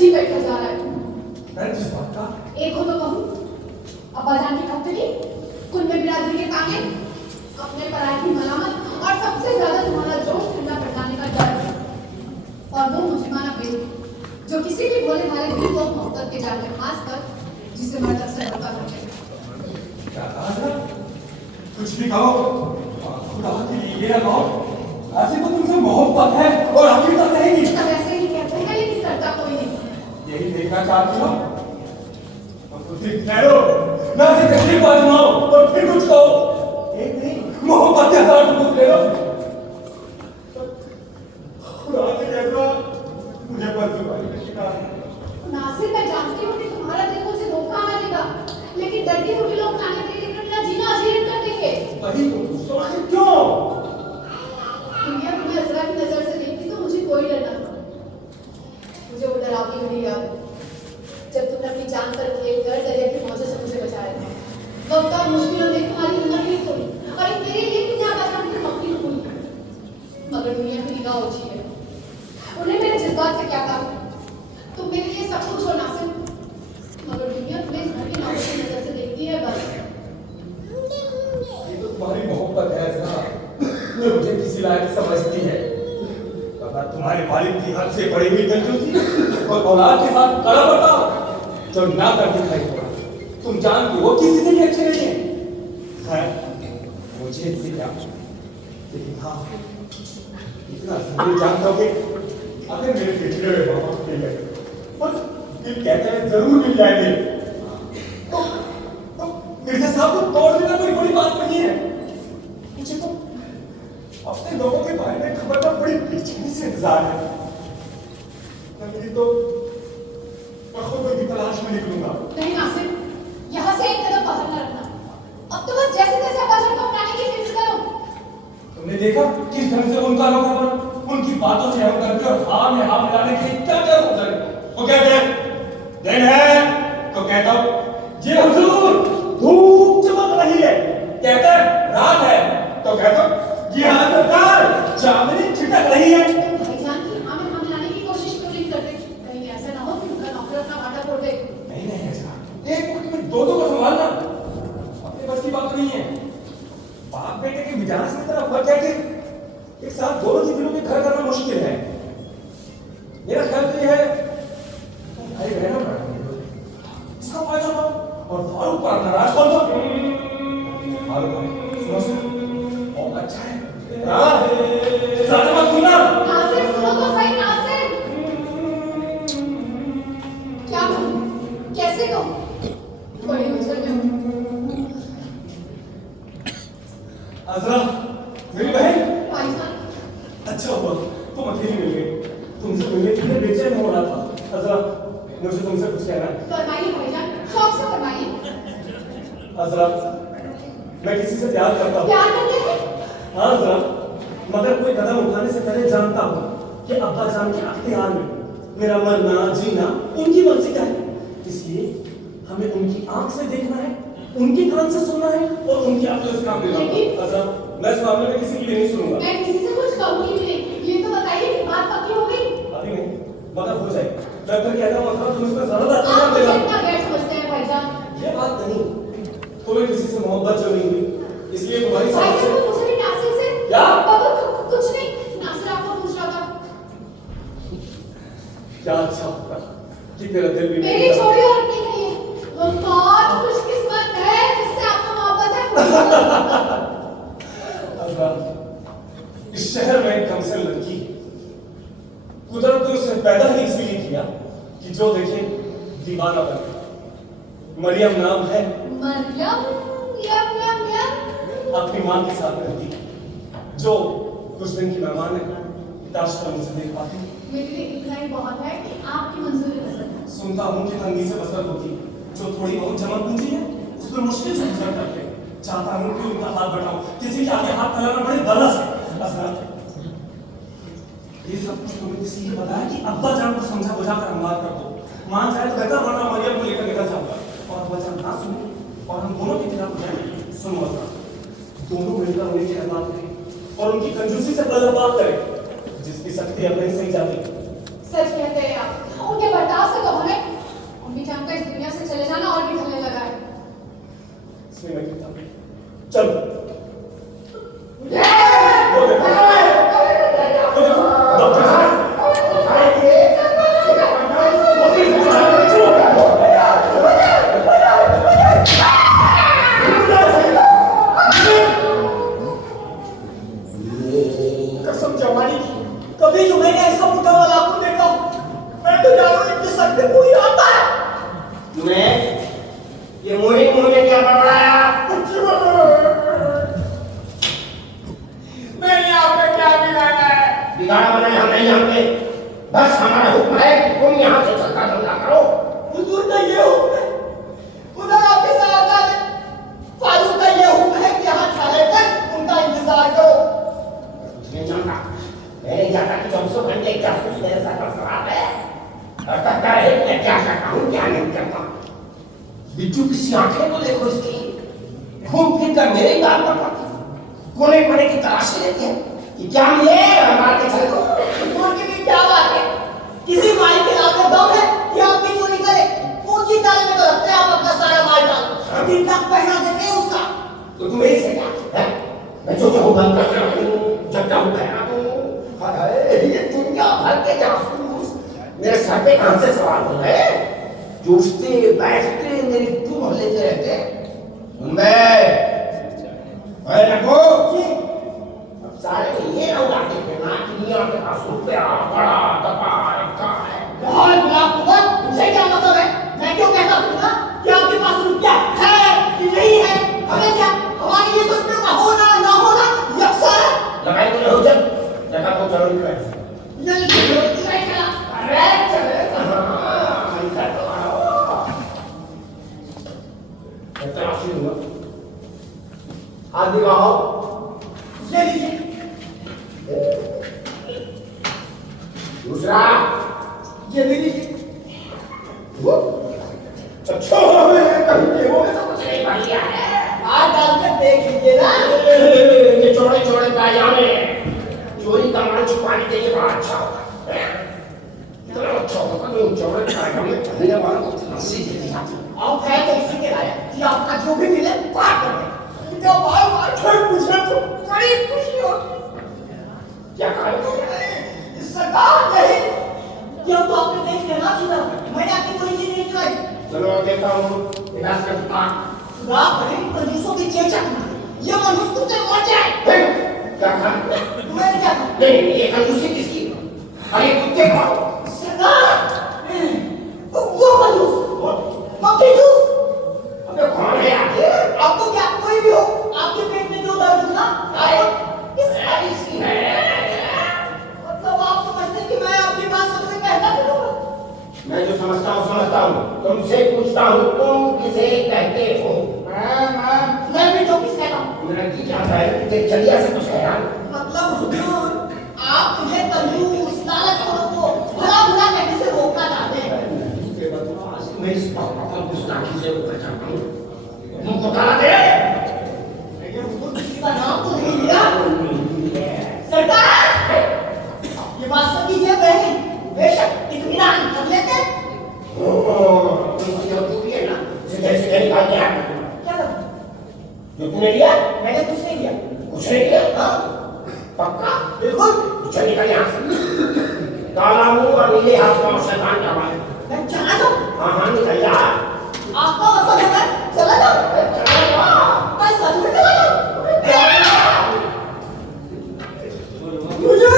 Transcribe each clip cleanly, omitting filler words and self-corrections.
जी बैठा जा रहा है। मैं जिस बात का एक हो तो कहूँ, अब्बा जान की खतरी, कुल में बिरादरी के ताने, अपने पराये की मलामत और सबसे ज्यादा तुम्हारा जोश ठंडा पड़ जाने का डर, और वो मुझमाना बेटी जो किसी भी भोले भाले दिल को मोहब्बत के जाल में फांस कर जिसे मर्द अक्सर धोखा करते हैं। क्या कहा था? कुछ भी कहो, खुदा के लिए ये कहो, ऐसे तो तुमसे मोहब्बत है और आखिर तक रहेगी। सब ऐसे ही कहते हैं, लेकिन करता कोई नहीं। यही देखना चाहती हो? तो सिर्फ ठहरो, मैं ऐसे तकलीफ आजमाओ और फिर कुछ कहो। एक नहीं, मोहब्बत के हजार टुकड़े ले लो। खुदा से कहता, मुझे बदजुबानी का शिकार है। नासिर, मैं जानती हूँ कि तुम्हारा दिल मुझे धोखा ना देगा, लेकिन डरती हूँ कि लोग खाने के लिए मेरा जीना अजीब कर देंगे। वही तो पूछता हूँ, आखिर क्यों? दुनिया तुम्हें अजरा की नजर से देखती तो मुझे कोई डर ना था। मुझे वो डरावनी घड़ी याद है, जब तुमने अपनी जान पर खेल कर दरिया की मौजों से मुझे बचाया था। वक्त और मुश्किलों ने तुम्हारी हिम्मत नहीं तोड़ी, और एक मेरे लिए तुमने आकाश में मक्खी भूली। मगर दुनिया की निगाह ऊंची है, उन्हें मेरे जज्बात से क्या काम? तुम मेरे लिए सब कुछ हो नासिर, मगर दुनिया तुम्हें इस घर की नौकरी की नजर से देखती है बस। ये तो तुम्हारी मोहब्बत है ऐसा, जो मुझे किसी लायक समझती है। अगर तुम्हारे वालिद की हद से बड़ी हुई कंजूसी और औलाद के साथ कड़ा बर्ताव जो ना कर दिखाई पड़ा, तुम जानती हो किसी से भी अच्छे नहीं है। खैर, मुझे इससे क्या, लेकिन हाँ, इतना जरूर जानता हूँ कि अगर मेरे पिछड़े हुए माँ बाप मिल गए और दिल कहते हैं जरूर मिल जाएंगे, तो मिर्जा साहब को तोड़ देना कोई बड़ी बात नहीं है। मुझे तो अपने लोगों के बारे में खबर का बड़ी बेचैनी से इंतजार है। नहीं तो मैं खुद उनकी तलाश में निकलूंगा। नहीं नासिर, यहाँ से एक कदम बाहर न रखना। अब तो बस जैसे तैसे आवाज़ को अपनाने की फिक्र करो। तुमने देखा किस ढंग से उनका लोग बना, उनकी बातों से हम करते और हाँ में हाँ मिलाने के लिए क्या क्या होता है। वो कहते हैं दिन है तो कहता हूँ जी हुजूर धूप चमक रही है, कहता है रात है तो कहता हूँ जी हाँ सरकार चांदनी छिटक रही है। भाईजान की हाँ में हाँ मिलाने की कोशिश क्यों नहीं करते? कहीं ऐसा ना हो कि उनका नौकर अपना घाटा फोड़ दे। नहीं नहीं ऐसा, एक वक्त में दो को संभालना अपने बस की बात नहीं है। बाप बेटे के मिजाज की तरफ फर्क है कि एक साथ दोनों के दिलों में घर करना मुश्किल है। मेरा ख्याल तो ये है भाई बहनों का इसका फायदा लो और फारूक पर नाराज कौन हो? फारूक सुनो सुनो बहुत अच्छा है। हाँ ज्यादा मत सुनना। नासिर सुनो तो सही नासिर। क्या कहूँ? कैसे कहूँ? बड़ी उलझन में हूँ। अजरा मेरी बहन। भाईजान अच्छा हुआ तुम अकेली मिल गई, तुमसे मिलने के लिए बेचैन हो रहा था। अजरा मुझे तुमसे कुछ कहना है। फरमाइए भाईजान, शौक से फरमाइए। अजरा मैं किसी से प्यार करता हूँ। प्यार करते हैं? हाँ अजरा, मगर कोई कदम उठाने से पहले जानता हूँ कि अब्बा जान के अख्तियार में मेरा मरना जीना उनकी मर्जी का है। इसलिए हमें उनकी आंख से देखना है, उनके कान से सुनना है और उनकी अक्ल से काम लेना है। अजरा मैं इस मामले में किसी की भी नहीं सुनूंगा। मैं किसी से कुछ कहूँगी भी नहीं। ये तो बताइए कि बात पक्की हो गई? अभी नहीं मगर हो जाए। मैं फिर कहता हूँ अजरा तुम इसमें जरूर आप ध्यान मुझे देना। इतना गैर समझते हैं भाईजान। ये बात नहीं, तुम्हें किसी से मोहब्बत जो नहीं हुई इसलिए तुम्हारी समझ भाईजान से को पूछा नहीं नासिर से? क्या? बाबा कुछ नहीं, नासिर आपको पूछ रहा था। क्या अच्छा होगा कि तेरा दिल भी मेरी छोड़ी और अपनी नहीं है। वो बहुत खुशकिस्मत है जिससे आपको मोहब्बत है। अजरा, इस शहर में एक कमसल लड़की है। कुदरत ने उसे पैदा ही इसलिए किया कि जो देखे दीवाना बने। मरियम नाम है। मरियम यम यम यम अपनी माँ के साथ रहती है, जो कुछ दिन की मेहमान है, दाश्ता मुझसे देख पाती। मेरे लिए इतना ही बहुत है कि आपकी मंजूरी पसंद है। सुनता हूँ कि तंगी से बसर होती है, जो थोड़ी बहुत जमा पूंजी है उसमें मुश्किल से गुजर करते हैं। चाहता हूँ कि उनका हाथ बढ़ाऊं, किसी के आगे हाथ फैलाना बड़ी गलत है। अजरा, ये सब कुछ तुम्हें इसलिए पता है कि अब्बा जान को समझा बुझा कर हम बात कर दो। मान जाए तो बेहतर, वरना मरियम को लेकर निकल जाऊंगा और अब्बा जान ना सुने और हम दोनों के खिलाफ हो जाएंगे। सुनो अजरा, दोनों मिलकर उन्हें खैरबाद करें और उनकी कंजूसी से बर्बाद करें, जिसकी शक्ति अब नहीं सही जाती। सच कहते हैं आप। उनके बर्ताव से तो हमें अम्मी जान का इस दुनिया से चले जाना और भी ढलने लगा है। इसमें मैं कहता हूँ, चलो कसम जवानी की, कभी जो मैंने ऐसा बुढ़ा वाला आपको देखा, मैं तो जानू नहीं कि सच में कोई आता है। तुम्हें ये मुंह में क्या बड़बड़ाया? मैंने आपका क्या बिगाड़ा है? बिगाड़ा बनाए हम नहीं जानते, बस हमारा हुक्म है कि तुम यहाँ से चलता धंधा करो। हुजूर का ये हुक्म है, खुदा आपके साथ है। फारूक का ये हुक्म है कि यहाँ ठहर कर उनका इंतजार करो। नहीं जानता, मैं नहीं जानता कि 24 घंटे जासूस मेरे साथ बरकरार है और तब तक है मैं क्या करता हूँ क्या नहीं करता। बिट्टू किसी आंखें तो देखो इसकी, घूम फिर कर मेरे ही बात पर कोने कोने की तलाशी लेती है कि क्या मिले मार के चल दो। हुजूर की भी क्या बात है? किसी माई के लाल में दम है कि आप भी चोरी करें? पूंजी ताले में तो लगते हैं आप अपना सारा माल डाल, अभी तक पहना देते हैं उसका। तो तुम मेरी से क्या है? मैं जो चाहूँ बंद कर रहा जब चाहूँ पहना दूँ। हाय ये दुनिया भर के जासूस मेरे सर पे कहां से सवाल हो गए, जो उठते बैठते मेरी तुम लेते रहते। मैं रखो अब सारे ये ना उड़ाते फिरना कि दुनिया के पास रुपया बड़ा दबा रखा है। बहुत बुरा मुझे क्या मतलब है? मैं क्यों कहता हूँ ना कि आपके पास रुपया है कि नहीं है? हमें क्या, हमारे लिए तो रुपये का होना ना होना यकसा है। लगाई तो हो जब देखा तो जरूर है नहीं जरूरत नहीं चला, अरे चले तलाशी दूंगा। आदमी आओ ले लीजिए। दूसरा ये ले लीजिए। अच्छा कहीं गेहूं में तो कुछ नहीं पड़ गया है। हाथ डाल के देख लीजिए ना। ये चौड़े चौड़े पायजामे चोरी का माल छुपाने के लिए बड़ा अच्छा होता है। इतना अच्छा होता है चौड़े पायजामे पहनने वाला को नसीब दे दिया। आप है तो इसी के लायक कि आपका जो भी मिले बात कर दें। इनका बार बार कोई पूछे तो बड़ी खुशी होती। क्या कहा? सरकार नहीं, क्यों तो आपने देख लिया ना सुना, मैंने आपकी कोई चीज नहीं चुराई। चलो देखता हूँ विकास का दुकान। खुदा करे कंजूसों की चेचक ना, ये मनुष्य तुझे मर जाए। क्या कहा? मैंने क्या कहा? नहीं ये कंजूसी किसकी? अरे कुत्ते का। सरकार वो कंजूस कंजूस अबे कौन है आखिर? आपको क्या कोई भी हो, आपके पेट में जो दर्द हो ना आए इसकी है। मतलब आप समझते कि मैं आपकी बात सबसे पहला करूंगा? मैं जो समझता हूँ तुमसे पूछता हूँ तुम किसे कहते हो? मैं भी जो किस कहता हूँ। मेरा जी चाहता है कि तेरे चलिया से कुछ कहना। मतलब हुजूर आप मुझे कंजूस लालचखोरों को भला बुरा कहने से रोकना चाहते हैं। मैं इस बात को गुस्ताखी से रोकना चाहता हूँ। तुमको ताला दे। लेकिन हुजूर किसी का नाम तो नहीं लिया। सरकार ये बात सब कीजिए बहन, बेशक इत्मीनान कर लेते हैं। जो भी है ना सीधे सीधे निकाल दिया। क्या करूं? जो तूने लिया मैंने कुछ नहीं किया। कुछ नहीं किया। हाँ पक्का? बिल्कुल। चल निकल यहाँ से। काला मुंह और नीले हाथ का शैतान का माल। मैं चला जाऊं? हाँ निकल जा। आपका मतलब है मैं चला जाऊं? चला जा। मैं सच में चला जाऊं? मुझे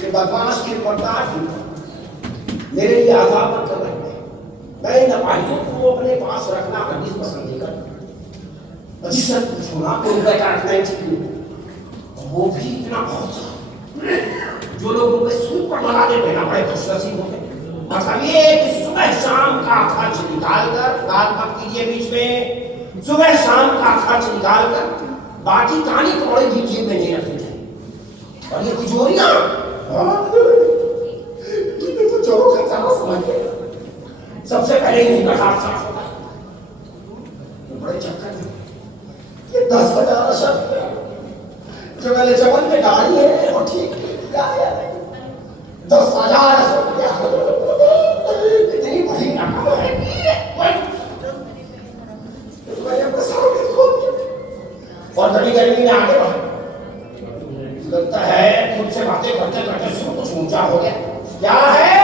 ये बदमाश की बर्दाश्त मेरे लिए आजाद मत कर रहे हैं। मैं इन अपाहियों को अपने पास रखना हरगिज पसंद नहीं करता। जिस छोड़ा को उनका रखना ही चाहिए, वो भी इतना बहुत सा जो लोग उनके सूट पर लगा देते ना बड़े खुशनसीब होते। मतलब ये कि सुबह शाम का खर्च निकाल कर, बात मत कीजिए बीच में, सुबह शाम का खर्च निकाल कर बाकी कहानी कौड़े भी जेब में नहीं रखनी चाहिए। और ये तिजोरियां तो चोरों का चारा समझ गए। सबसे पहले इनका हाथ साफ होता है। बड़े चक्कर में ये 10,000 शब्द जो मैंने चमन में डाली है वो ठीक क्या है? 10,000 शब्द इतनी बड़ी रकम है मैंने बसाओ और बड़ी गर्मी में आगे बढ़ा लगता है खुद से बातें करते करते सब कुछ ऊंचा हो गया। क्या है?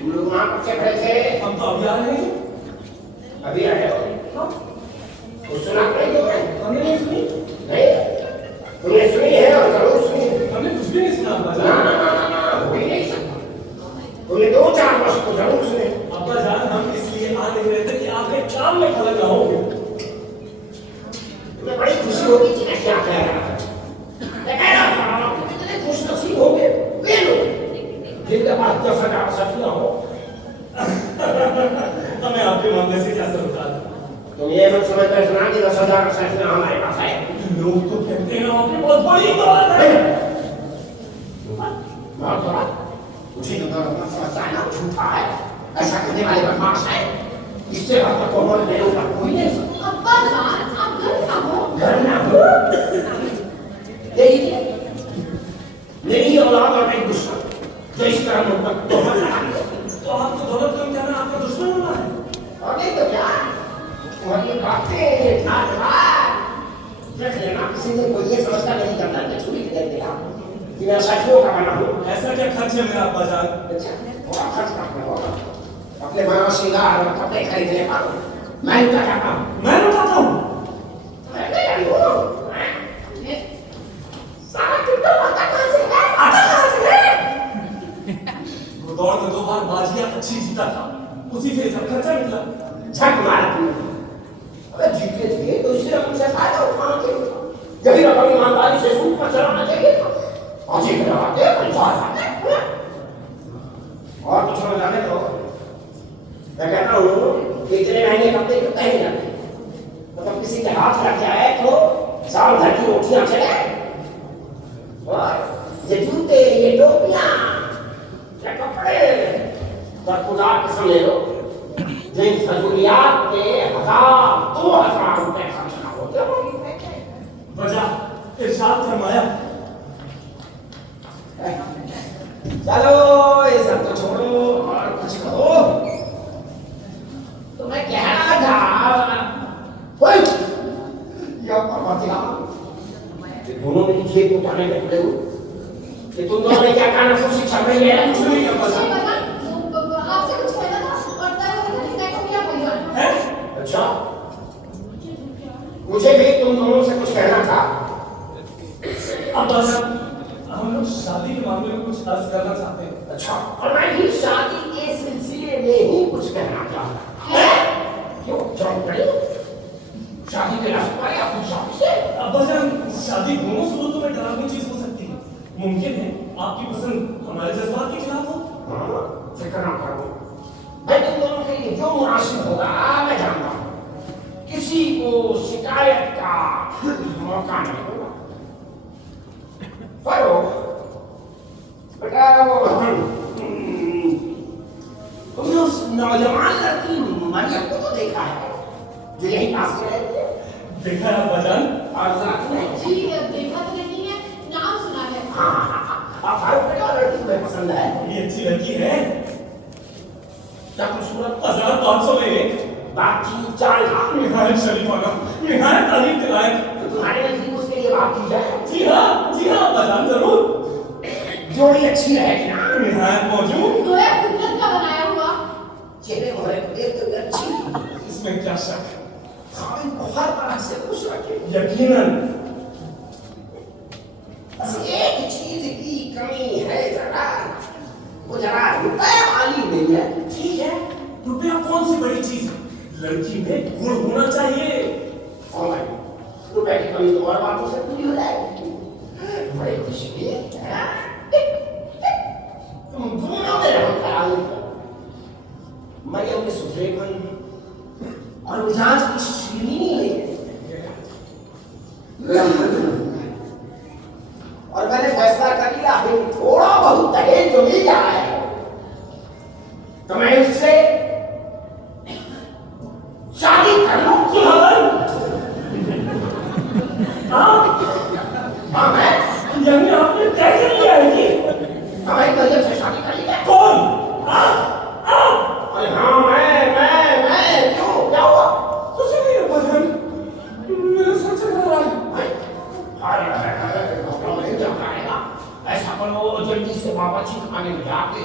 तुम लोग वहां कब से खड़े थे? हम तो अभी आ रहे हैं। अभी आए हो? कुछ सुना नहीं है? हमने नहीं सुनी। नहीं तुमने सुनी है और जरूर सुनी। हमने कुछ भी नहीं सुना अब्बा ना जान। ना ना ना ना हो ही नहीं सकता। तुमने 2-4 वर्ष तो जरूर सुने। अब्बा जान हम इसलिए आ नहीं रहे थे कि आप एक काम में खलग ना हो। तुम्हें बड़ी खुशी होगी कि मैं क्या कह रहा था। मैं कह रहा था कि कितने खुशनसीब होंगे वे लोग जिनके पास 10,000 सफियां हो। हमें आपके मामले से क्या सरोकार? तुम ये मत समझ बैठना कि 10,000 सफियां हमारे पास है। लोग तो कहते हैं आपकी बहुत बड़ी बात है। बहुत बड़ा मुझे तो समझता है ना झूठा है ऐसा करने वाले बदमाश है। इससे बात को बोल मेरे ऊपर कोई नहीं सकता। अब्बा जान आप घर ना हो। घर ना हो देखिए मेरी औलाद और मेरी दुश्मन जो इस तरह मुझ पर तोहमत लगाएंगे तो आपको दौलत कम कहना आपका दुश्मन होना है। और नहीं तो क्या तुम्हारी बातें देख लेना किसी ने कोई ये समझता नहीं करता कि छुरी दे देगा कि मैं साथियों का बना हूँ। ऐसा क्या खर्च है मेरा अब्बा जान? अच्छा थोड़ा खर्च करना होगा अपने मानव श्रृंगार और कपड़े खरीदने पर मैं उनका जाता हूँ। मैं उठाता हूँ। मैं नहीं आई हूँ। सारा कितना आता कहाँ से है? आता कहाँ से है? वो दौड़ में 2 बार बाजियां अच्छी जीता था उसी से सब खर्चा निकला। झट मारा तुमने। अबे जीते थे तो इससे रकम से फायदा उठाना चाहिए। जब रकम ईमानदारी से सूद पर चलाना चाहिए था। आज एक लगाते पैसा आते और कुछ समझ आने दो। मैं कहता हूँ कि इतने महंगे कपड़े क्यों पहने जाते हैं? मतलब किसी के हाथ रख जाए तो साल भर की रोटियां चले और ये जूते ये टोपियां ये कपड़े पर खुदा कसम ले लो जिन फजूलियात पे 1,000-2,000 रुपए खर्च ना होते वजह इरशाद फरमाया। चलो ये सब तो छोड़ो और कुछ कहो। तो मैं कह रहा था दोनों ने खेत उठाने में पड़े हो कि तुम दोनों ने क्या कानून शिक्षा में है? कुछ नहीं कर मुझे पाता। पता आपसे कुछ कहना था और तय होगा कि तय को क्या कहना है? अच्छा मुझे भी तुम दोनों से कुछ कहना था। अब्बा जान हम लोग शादी के मामले में कुछ अर्ज करना चाहते हैं। अच्छा और मैं भी शादी के सिलसिले में ही कुछ कहना चाहता हूँ। क्यों जरूरत पड़ी शादी के रास्ते पर या फिर शादी से? अब्बा जान शादी दोनों सूरतों में डरावनी चीज हो सकती है। मुमकिन है आपकी पसंद हमारे जज्बात के खिलाफ हो। हाँ फिक्र ना करो मैं तुम दोनों के लिए जो मुनासिब होगा मैं जानता हूँ। किसी को शिकायत का मौका नहीं होगा। पढ़ो बेटा तुमने उस नौजवान लड़की मरियम को तो देखा है जो यही पास में रहती है? देखा है अब्बा जान? और साथ में जी देखा तो नहीं है नाम सुना है। हाँ फारूक बेटा लड़की तुम्हें पसंद है? ये अच्छी लड़की है। क्या खूबसूरत 1500 में एक बातचीत चाल ढाल निहायत शरीफाना निहायत तारीफ के लायक। तो तुम्हारे नजदीक उसके लिए बात की जाए जी हाँ अब्बा जान जरूर। जोड़ी अच्छी रहेगी ना? निहायत मौजूद। गोया कुदरत का बनाया हुआ चेहरे मोहरे को देखते हुए अच्छी इसमें क्या शक? खामिन को हर तरह से खुश रखे। यकीनन। बस एक चीज की कमी है जरा वो जरा रुपया वाली नहीं है। ठीक है रुपया कौन सी बड़ी चीज है? लड़की में गुण होना चाहिए। और रुपए की कमी तो और बातों से पूरी हो जाएगी। बड़े खुशी तुम दोनों में रहो ख्याल मरियम के सुथरेपन और मिजाज की शीरीनी और मैंने फैसला कर लिया है कि थोड़ा बहुत दहेज जो मिल रहा है तो मैं उससे से बावर्ची खाने में जाके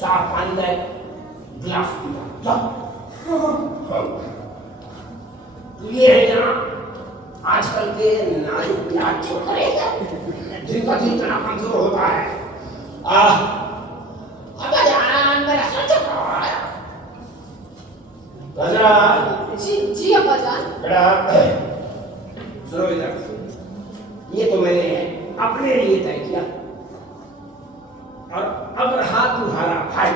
साफ पानी का एक गिलास पीता। हाँ। तो ये है जनाब आजकल के नाजुक प्याज छोकरे जिनका दिल इतना कमजोर होता है। अबे जान मेरा सच कहा गजरा। जी अब्बा जान। बेटा सुनो इधर, ये तो मैंने अपने लिए तय किया और अब रहा तुम्हारा भाई,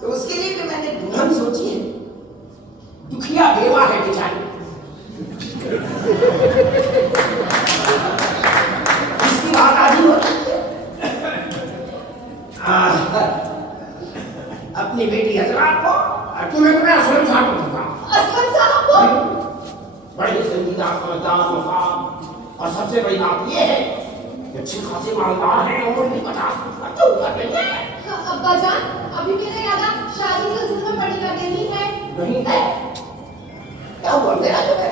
तो उसके लिए भी मैंने दुल्हन सोची है। दुखिया बेवा है बेचारी, इसकी बात आज ही होती है। अपनी बेटी हजरात को तुम्हें तो मैं असलम साहब को दूंगा। असलम साहब को? बड़े संगीता समझदार मकाम, और सबसे बड़ी बात ये है कि अच्छी खासी मालदार है, उम्र भी 50 तो ऊपर नहीं है। अब्बा जान अभी मेरे याद शादी से दूर में पड़ी लगे नहीं है। क्या हुआ मेरा जो है?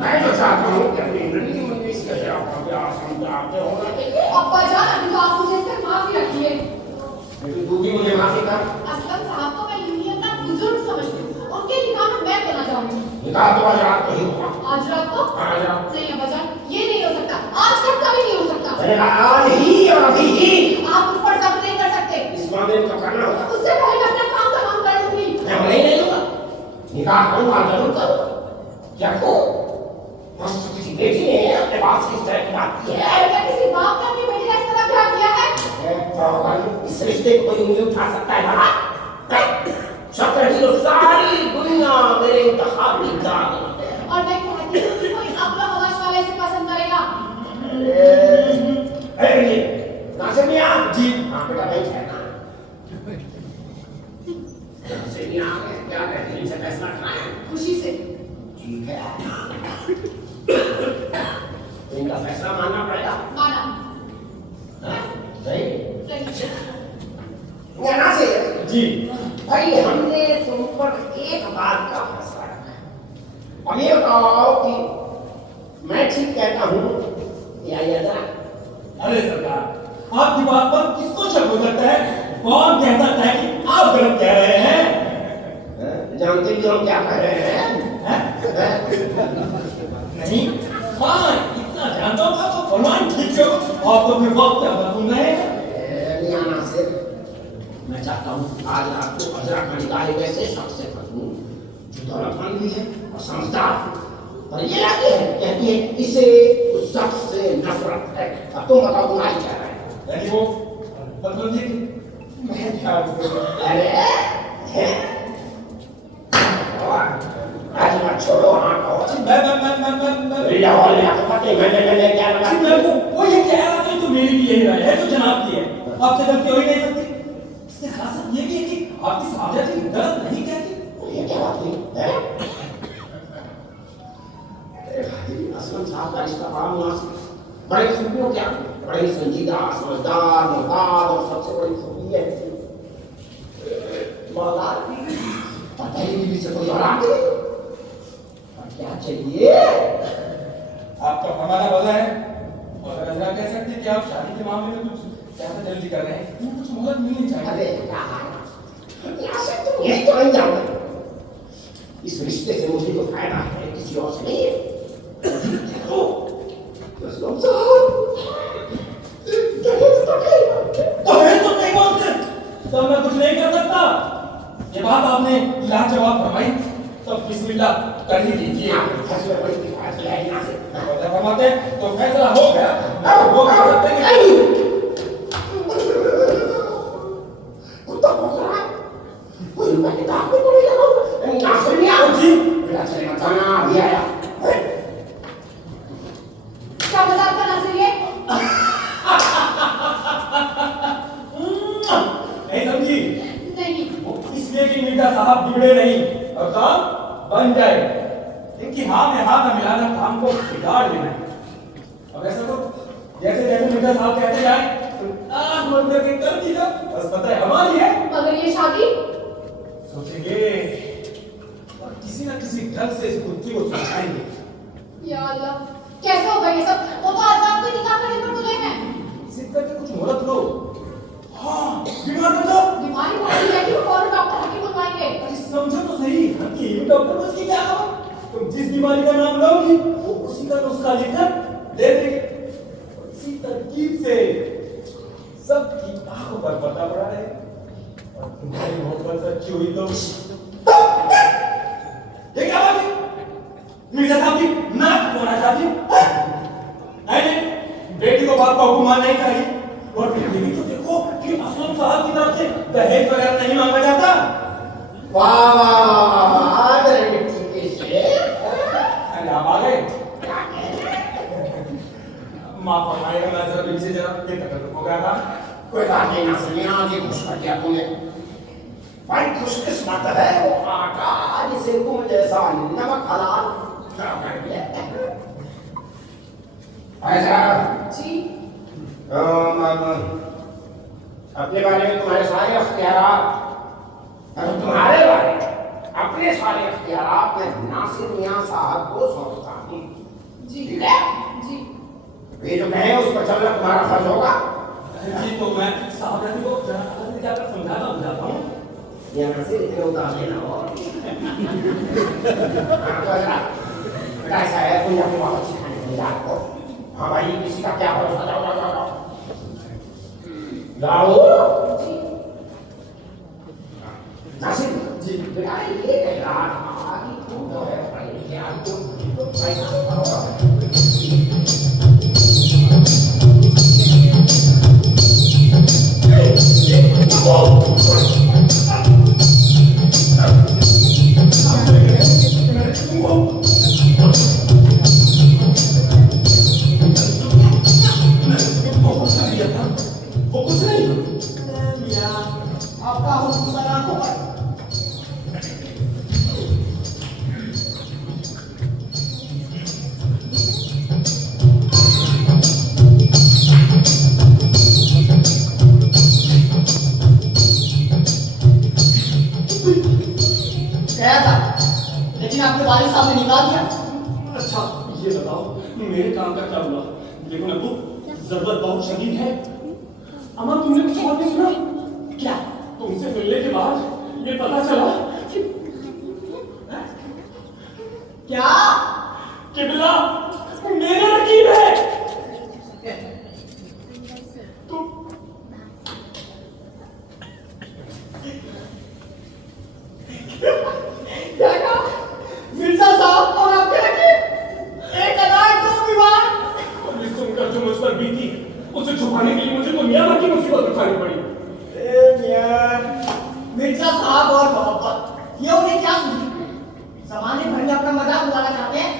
मैं तो चाहता हूँ कि अपनी नन्ही मुन्नी से आपका प्यार समझाते होना चाहिए। अब्बा जान अभी तो आप मुझे इससे माफी रखिए। लेकिन तू भी मुझे माफी कर। असलम साहब को मैं यूनियन का बुजुर्ग समझती हूँ, उनके निकाह में मैं तो ना जाऊंगी। निकाह तो आज रात को ही होगा। आज रात को? आज रात। नहीं अब्बा जान ये नहीं हो सकता, आज तक कभी नहीं हो सकता। अरे आज ही और अभी ही। आप मुझ पर जब्त नहीं कर सकते। इस मामले में तो करना होगा। उससे पहले मैं अपना काम तमाम कर लूंगी। मैं नहीं दूंगा, निकाह करूंगा जरूर करूंगा। क्या को मस्त किसी बेटी ने अपने बाप से इस तरह की बात की है? क्या किसी बाप ने अपनी बेटी का इस तरह प्यार किया है? इस रिश्ते को कोई उंगली उठा सकता है बाबा? शक्कर की तो सारी दुनिया मेरे इंतखाब की दाद है। और मैं कहती हूँ कि कोई अब्बा हवस वाला इसे पसंद करेगा। अरे नासिर मियां जी, हाँ बेटा भाई है ना? नासिर मियां क्या कहते हैं, इनसे फैसला करना है? खुशी से। ठीक है, इनका फैसला मानना पड़ेगा। माना। सही सही। या नासिर जी भाई, हमने तुम पर एक बात का फैसला रखा है। अब ये बताओ कि मैं ठीक कहता हूँ या ये जरा? अरे सरकार, आपकी बात पर किसको शक हो सकता है? कौन कह सकता है कि आप गलत कह रहे हैं? जानते भी हम क्या कह रहे हैं? नहीं, हाँ इतना जानता हूँ तो फरमान ठीक हो। आप तो फिर वक्त क्या बता रहे हैं? मियां नासिर, मैं चाहता हूँ आज रात को अजरा का निकाह एक ऐसे शख्स से करूँ जो दौलतमंद भी है और समझदार है, पर ये लगती है कहती है इसे उस शख्स से नफरत है। अब तुम बताओ तुम्हारी क्या राय है? यानी वो बदल जी मैं क्या अरे आज मत छोड़ो, हाँ कहो। मैं लाहौर में आपको पता है मैंने क्या लगा? वो ये कह रहा था तो मेरी भी यही राय है जो जनाब की है। आपसे गलती हो ही नहीं सकती। इसके साथ साथ ये भी है कि आपकी साझा की गलत नहीं कहती। ये क्या बात हुई है? अरे भाई, असलम साहब का रिश्ता बड़ा मुनासिब, बड़े खूबियों क्या, बड़े संजीदा, समझदार, मुहताज, और सबसे बड़ी खूबी है मौलाद भी, और पहली बीवी से कोई औलाद नहीं। और क्या चाहिए? आपका हमारा वजह है और ऐसा कह सकते हैं कि आप शादी के मामले में कुछ ज्यादा जल्दी कर रहे हैं। कुछ मोहलत मिलनी चाहिए। अरे यार, यहाँ से तुम यही तो नहीं जानते। इस रिश्ते से मुझे तो फायदा है, किसी और से नहीं है। देखो, असलम साहब, दहेज तो नहीं बोलते तो मैं कुछ नहीं कर सकता। ये बात आपने लाजवाब फरमाई तो बिस्मिल्लाह कर ही दीजिए। फैसला बड़ी फैसला है यहाँ से। जब फरमाते तो फैसला हो गया। वो कह सकते हैं कि कुत्ता भौंक रहा है। कोई रुपए की दाग में तो नहीं लगा हुआ? नासिर मियां जी बेटा चले मत जाना, अभी आया। क्या मजाक करना चाहिए? नहीं समझी? नहीं। इसलिए कि मिर्जा साहब बिगड़े नहीं और काम बन जाए। इनकी हाँ में हाँ ना मिलाना काम को बिगाड़ लेना है। अब ऐसा तो जैसे जैसे मिर्जा साहब कहते जाए आग बंद करके कर दीजिए, बस पता है हमारी है। मगर ये शादी? सोचेंगे और किसी ना किसी ढंग से इस कुत्ती को सुलझाएंगे। या अल्लाह, कैसे होगा ये सब? वो तो आजाद को निकाह करने पर तुले हैं। सिक्का डॉक्टर को इसकी क्या खबर? तुम जिस बीमारी का नाम लोगी वो उसी का नुस्खा लिखकर दे देंगे। इसी तरकीब से सबकी आंखों पर पर्दा पड़ा है और तुम्हारी मोहब्बत सच्ची हुई तो ये क्या बात है? मिर्जा साहब की नाक होना चाहिए। अरे बेटी को बाप का हुक्म मानना ही चाहिए। और बेटी भी तो देखो कि असलम साहब की तरफ से दहेज वगैरह नहीं मांगा जाता। वाह वाह मेरे मिट्टी के शेर। अरे आप आ गए। माफ फरमाइएगा मैं जरा पीछे जरा बेतकल्लुफ हो गया था। कोई बात नहीं ना सुनिए आज ये खुश कर दिया तूने। भाई खुशकिस्मत है वो आका जिसे तुम जैसा नमक हलाल कर दिया। ऐसा जी अपने बारे में तुम्हारे सारे अख्तियारात तुम्हारे बारे में अपने सारे अख्तियारात मैं नासिर मियां साहब को सौंपता हूँ। जी ठीक है? जी ये जो कहें उस पर चलना तुम्हारा फर्ज होगा। जी तो मैं साहब को जरा अंदर जाकर समझाता हूँ। ये नासिर इतने उतार लेना हो। बेटा ऐसा है कोई अपनी वापस सिखाने को याद को। हाँ भाई किसी का क्या भरोसा। जाओ जाओ जाओ जाओ जी नासिर जी बेटा ये कह रहा था कि तुम जो है भाई क्या तुम पैसा आपका हुक्म सलाम हो। गया था लेकिन आपके वालिद साहब ने निकाल दिया। अच्छा ये बताओ मेरे काम का क्या हुआ? देखो ना तू जरूरत बहुत शदीद है। अम्मा तुमने कुछ और नहीं सुना क्या? तुमसे मिलने के बाद ये पता चला क्या? कि बिला मेरा रकीब है। तुम क्या कहा? मिर्जा साहब और आपके रकीब एक अदाए दो विवाह। और ये सुनकर जो मुझ पर बीती उसे छुपाने के लिए मुझे दुनिया भर की मुसीबत उठानी पड़ी। मिर्जा साहब और मोहब्बत ये उन्हें क्या सुनी? जमाने भर में अपना मजाक उड़ाना चाहते हैं।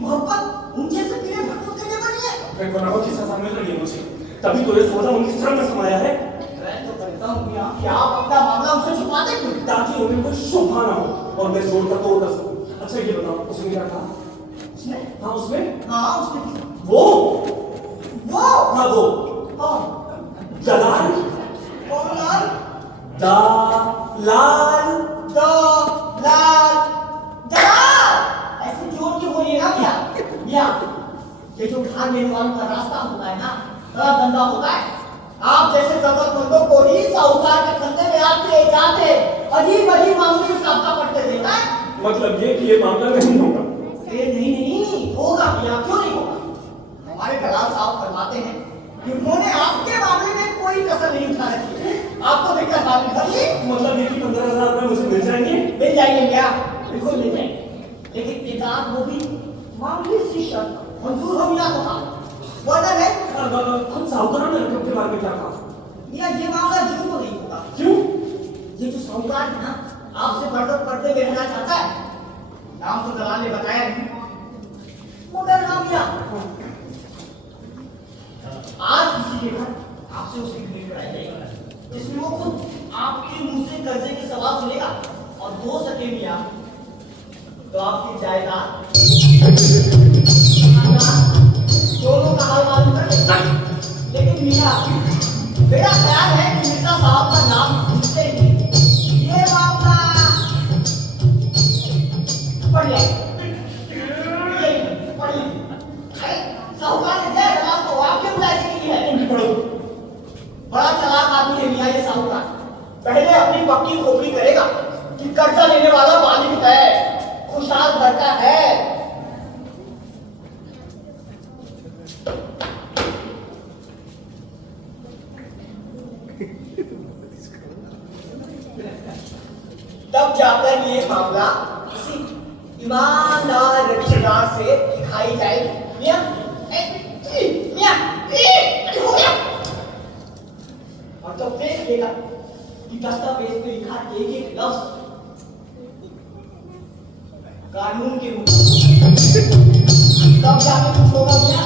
मोहब्बत उनके से किले भरपूर करने वाली है। मैं गुनाहों की सजा मिल रही है मुझे तभी तो ये सौदा उनकी शर्म में समाया है। मैं तो कहता हूँ कि आप अपना मामला उनसे छुपाते क्यों? ताकि उन्हें कोई शोभा ना हो और मैं जोड़ कर तोड़ कर सकूं। अच्छा ये बताओ उसने क्या कहा? उसने हाँ उसमें हाँ उसने वो हाँ वो दलाल कौन लाल दलाल दो लाल दलाल ऐसे जोर के बोलिएगा भैया। भैया ये जो खान लेने वालों का रास्ता होता है ना बड़ा गंदा होता है। आप जैसे जरूरतमंदों को ही साहूकार के धंधे में आते जाते अजीब अजीब मामलों से साबका पड़ते देता है। मतलब ये कि ये मामला नहीं होगा। नहीं होगा भैया क्यों नहीं होगा? हमारे दलाल साहब फरमाते हैं कि उन्होंने आपके मामले में कोई कसर नहीं उठा रखी है। आपको देखकर मालूम करिए मतलब ये कि 15,000 रुपए मुझे मिल जाएंगे। मिल जाएंगे भैया बिल्कुल मिल जाएंगे लेकिन एकाध वो भी मामूली सी शर्त मंजूर हो भैया तो हाँ वरना नहीं। खुद साहूकार ने रकम के बारे में क्या कहा? भैया ये मामला जरूर तो नहीं होगा। क्यों? ये जो साहूकार है ना आपसे बढ़कर पर्दे में रहना चाहता है। नाम तो दलाल ने बताया नहीं मगर हाँ भैया आज किसी के घर आपसे उसकी भेंट कराई जाएगी जिसमें वो खुद आपके मुंह से कर्जे के सवाल सुनेगा और 2 सके भैया तो आपकी जायदाद दोनों का हाल मालूम कर लेगा। लेकिन भैया मेरा ख्याल है कि मिर्जा साहब का नाम सुनते ही ये मामला पढ़ ले साहूकार ने जय दलाल को आपके मुलाजिम की है। बड़ा चालाक आदमी है मियां ये साहूकार। पहले अपनी पक्की खोपड़ी करेगा कि कर्जा लेने वाला मालिक है खुशहाल घर का है। तब जाकर ये मामला किसी ईमानदार रिश्तेदार से दिखाई जाएगी। मियां, मियां, अरे हो गया। और जब देख लेगा कि दस्तावेज पे लिखा एक एक लफ्ज कानून के मुताबिक, तब जाके कुछ होगा। मियां,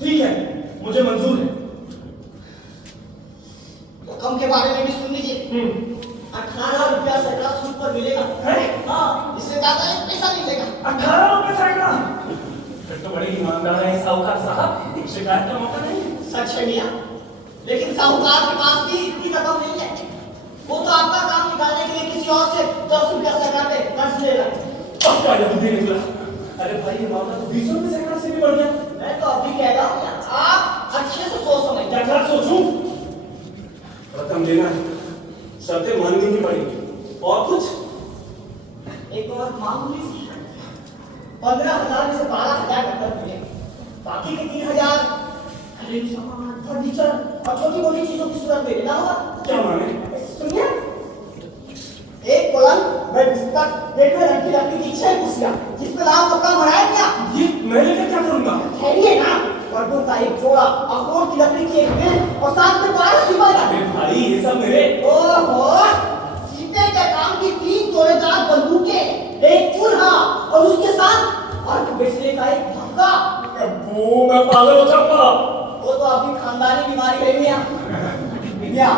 ठीक है, मुझे मंजूर है। रकम के बारे में भी सुन लीजिए। 18 रुपया सैकड़ा सूद पर मिलेगा। हाँ, इससे ज्यादा एक पैसा नहीं मिलेगा। 18 रुपए सैकड़ा? फिर तो बड़े ईमानदार है साहूकार साहब, शिकायत का मौका नहीं। सच है मियां, लेकिन साहूकार के पास भी इतनी रकम नहीं है। वो तो आपका काम निकालने के लिए किसी और से 10 रुपया सैकड़ा पे कर्ज ले रहा है। पक्का यहूदी निकला। अरे भाई ये मामला तो 20 रुपए सैकड़ा से भी बढ़ गया। मैं तो अभी कह रहा हूँ, आप अच्छे से सोच समझ। क्या सोचूं? रकम लेना है, शर्तें माननी ही पड़ेगी। और कुछ? एक और मामूली सी 15,000 में से 12,000 नकद मिले, बाकी के 3,000 घरेलू सामान, फर्नीचर और छोटी मोटी चीजों की सूरत में लेना होगा। क्या माने? सुनिए, एक पलंग, बेड बिस्तर, बेड में रखी लकड़ी की 6 कुर्सियां, जिसमें लाल कपड़ा मढ़ाया गया। ये मैं लेकर क्या करूंगा? ठहरिए ना, पर्दों का एक जोड़ा, अखरोट की लकड़ी की एक बेल और साथ में 12 दीवार। अरे भाई ये सब मेरे। ओहो, सीते के काम की 3 जोड़ेदार बंदूकें, एक चूल्हा और उसके साथ अर्थ बेचने का एक धक्का। वो मैं पागल हो जाऊंगा। वो तो आपकी खानदानी बीमारी है मियां। मियां,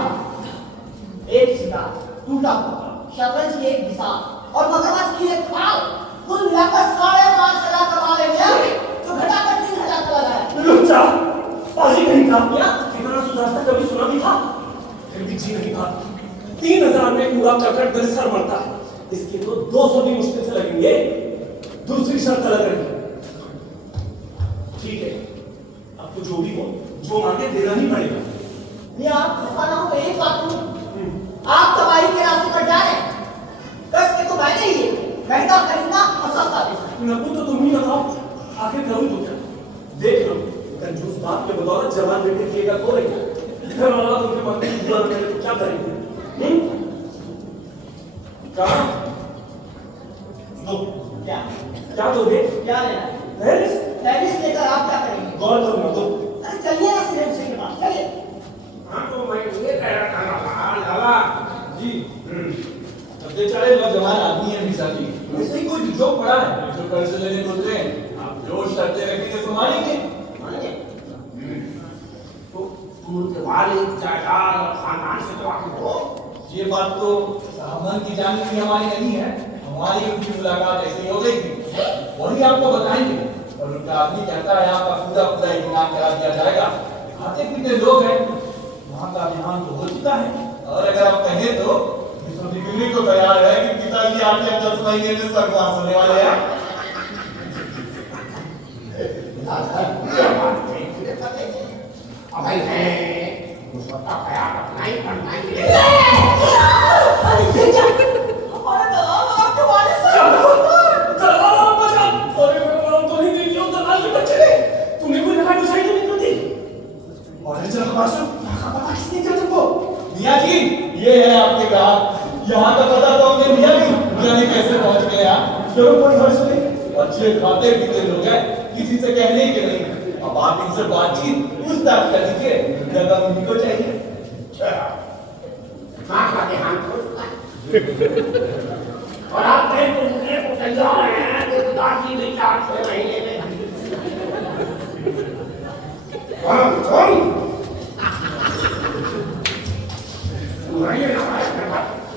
एक सितार टूटा हुआ, शतरंज की एक दिशा और मगरमच्छ की एक खाल, कुल मिलाकर 5.5 कमा ले मियां, जो घटाकर 3,000 चला गया। लुच्चा, पाजी कहीं का। मियां, इतना सुधारता कभी सुना भी था? फिर भी जी नहीं पाता। 3,000 में पूरा चक्कर दरिस्तर मरता है। इसके तो 200 भी मुश्किल से लगेंगे। दूसरी शर्त अलग रही। ठीक है, अब तो जो भी हो, जो मांगे देना ही पड़ेगा। मियां, आप खफा ना हो तो एक बात कहूं, आप तबाही के रास्ते पर जा रहे हैं। कस के तो मैंने ही है, महंगा खरीदना और सस्ता बेचना। नकू तो तुम ही लगाओ, आखिर करूं तो क्या? देख लो, कंजूस बाप के बदौलत जवान बेटे की एक खो रही है। घर वाला उनके मन में बुरा करे तो क्या करेंगे? कहाँ? दो। क्या दोगे? क्या लेना है? पेरिस? पेरिस लेकर आप क्या करेंगे? गौर करूंगा तो। अरे चलिए ना सिर्फ के पास, चलिए। हाँ तो मैं ये कह रहा था लाला जी अब बेचारे नौजवान आदमी हैं निशा जी, वैसे ही कोई जोक पड़ा है जो कर्ज लेने को दे, आप जो शर्तें रखेंगे तो मानेंगे। मानेंगे? तो तुम उनके वालिद जायदाद और खानदान से तो वाकिफ हो। ये बात तो साहबान की जानकारी हमारी नहीं है, हमारी उनकी मुलाकात ऐसे ही हो गई थी, वही आपको बताएंगे। और उनका आदमी कहता है आपका पूरा इंतजाम करा दिया जाएगा। खाते पीते लोग हैं, वहाँ का ध्यान तो हो चुका है। और अगर आप कहें तो बिक्री को तैयार है कि पिताजी आपके 10 महीने में स्वर्गवास होने वाले हैं। अब भाई है उसका ख्याल रखना ही पड़ना ही है। हमारे दलाल आपके वालिद से दलाल बचा। अरे मैं तो नहीं देखी उस दलाल के बच्चे ने। तूने कोई नहाई बुझाई तो नहीं करती? और जरा मासूम पता किसने किया तुमको? मियां जी, ये है आपके ग्राहक। यहाँ का पता तो हमने मियां जी कैसे पहुंच गए आप? चलो कोई हर्ष नहीं, अच्छे खाते पीते लोग हैं, किसी से कहने के नहीं। अब आप इनसे बातचीत पूछताछ कर लीजिए, जगह उन्हीं को चाहिए। माँ का ध्यान और आप कहीं घूमने को तैयार हैं तो दादी भी 4-6 महीने में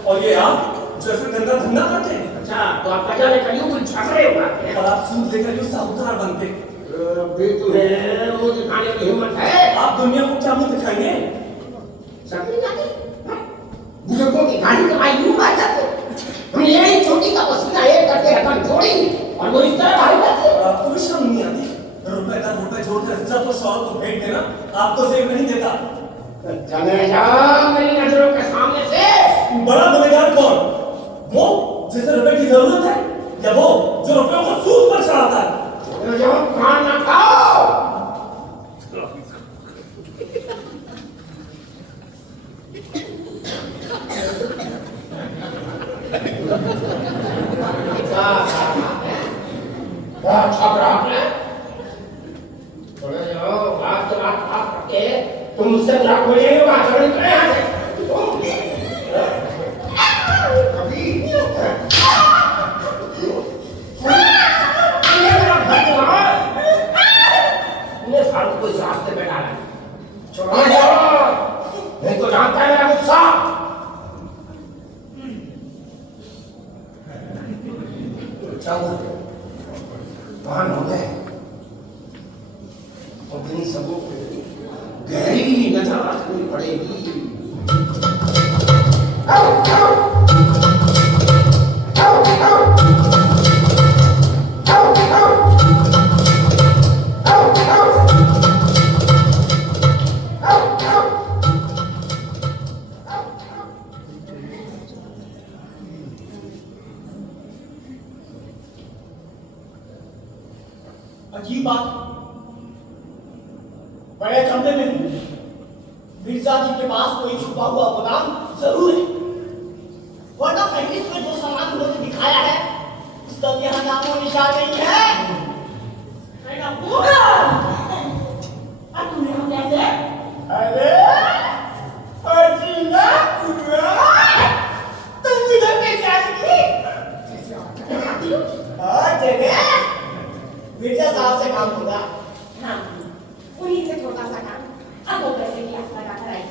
और ये आप जैसे धंधा करते हैं। अच्छा तो आप पता नहीं कहीं कुछ झगड़े उठाते हैं। और आप सूद लेकर जो साहूकार बनते। बिल्कुल है, वो दिखाने की हिम्मत है। आप दुनिया को क्या मुंह दिखाएंगे? समझी जाती बुजुर्गों की गाड़ी कमाई यूं मार जाते। हम ये छोटी का पसीना एक करके रकम जोड़ी और वो इस तरह भाई जाते। आपको भी शर्म नहीं आती? रुपए पैदा मुंह पे छोड़कर सब कुछ शौहर को भेंट देना आपको सेव नहीं देता। चले जाओ मेरी नजरों के सामने से। बड़ा गुनहगार कौन? वो जिसे रुपए की जरूरत है या वो जो रुपयों को सूद पर चढ़ाता है? चले जाओ, कान ना खाओ। बहुत छाप रहा आपने। चले जाओ, बात के बात बात करके तुम मुझसे ग्राहक हो जाएंगे। वहां चले निकले यहाँ से। अभी तुमने फालतू को इस रास्ते पे डाला। छोड़ो जाओ, नहीं तो जानता है मेरा गुस्सा। क्या हुआ? कौन हो गए? अपनी सबों पे गहरी नजर रखनी पड़ेगी। आओ, आओ। आओ, आओ। आओ, आओ। आओ, आओ। आओ, आओ। अजीब बात, बड़े कमरे में मिर्जा जी के पास कोई छुपा हुआ गोदाम जरूर है, वरना फैक्ट्रीज में जो सामान उन्होंने दिखाया है उसका यहाँ नामो निशान नहीं है। मैंने पूरा अब तुमने हम कैसे? अरे अजीना पूरा तुम इधर कैसे आ गई? जगह मिर्जा साहब से काम होगा। हाँ, उन्हीं से छोटा सा काम। अब वो पैसे की आस लगा कर आई।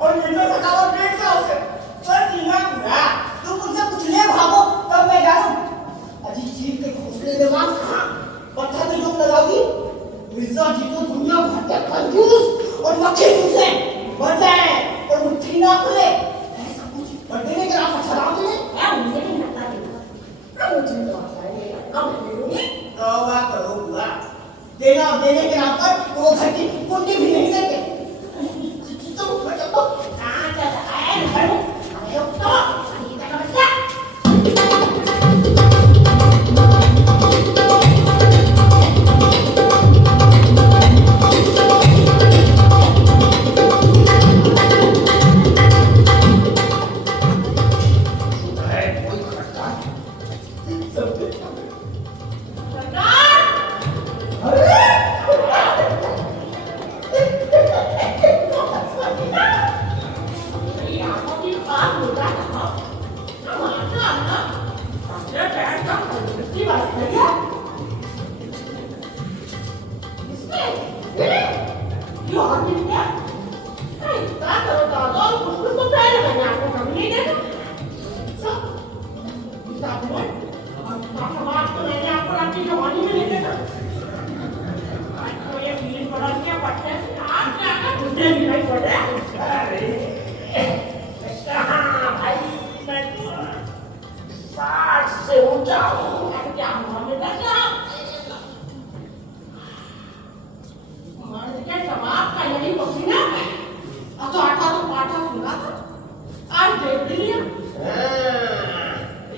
और मिर्जा सकावत डेढ़ साल से पर जीना पूरा तुम मुझसे कुछ ले भागो तब मैं जानू। अजी चीज के घोंसले में मार कहाँ पत्थर में जोक लगाओगी? मिर्जा जी तो दुनिया भर के कंजूस और मक्खी घुसे बन जाए और मुट्ठी ना खुले ऐसा कुछ कर देने के आप अच्छा दाम देने मैं उनसे भी नकला देना। अब मुझे तो आता है, अब मैं लूँगी। तौबा करो बुआ, देना और देने के नाम पर वो घर की कुंडी भी नहीं देते। तो कहाँ चला है? घर में अरे अब तो अभी तक बच्चा।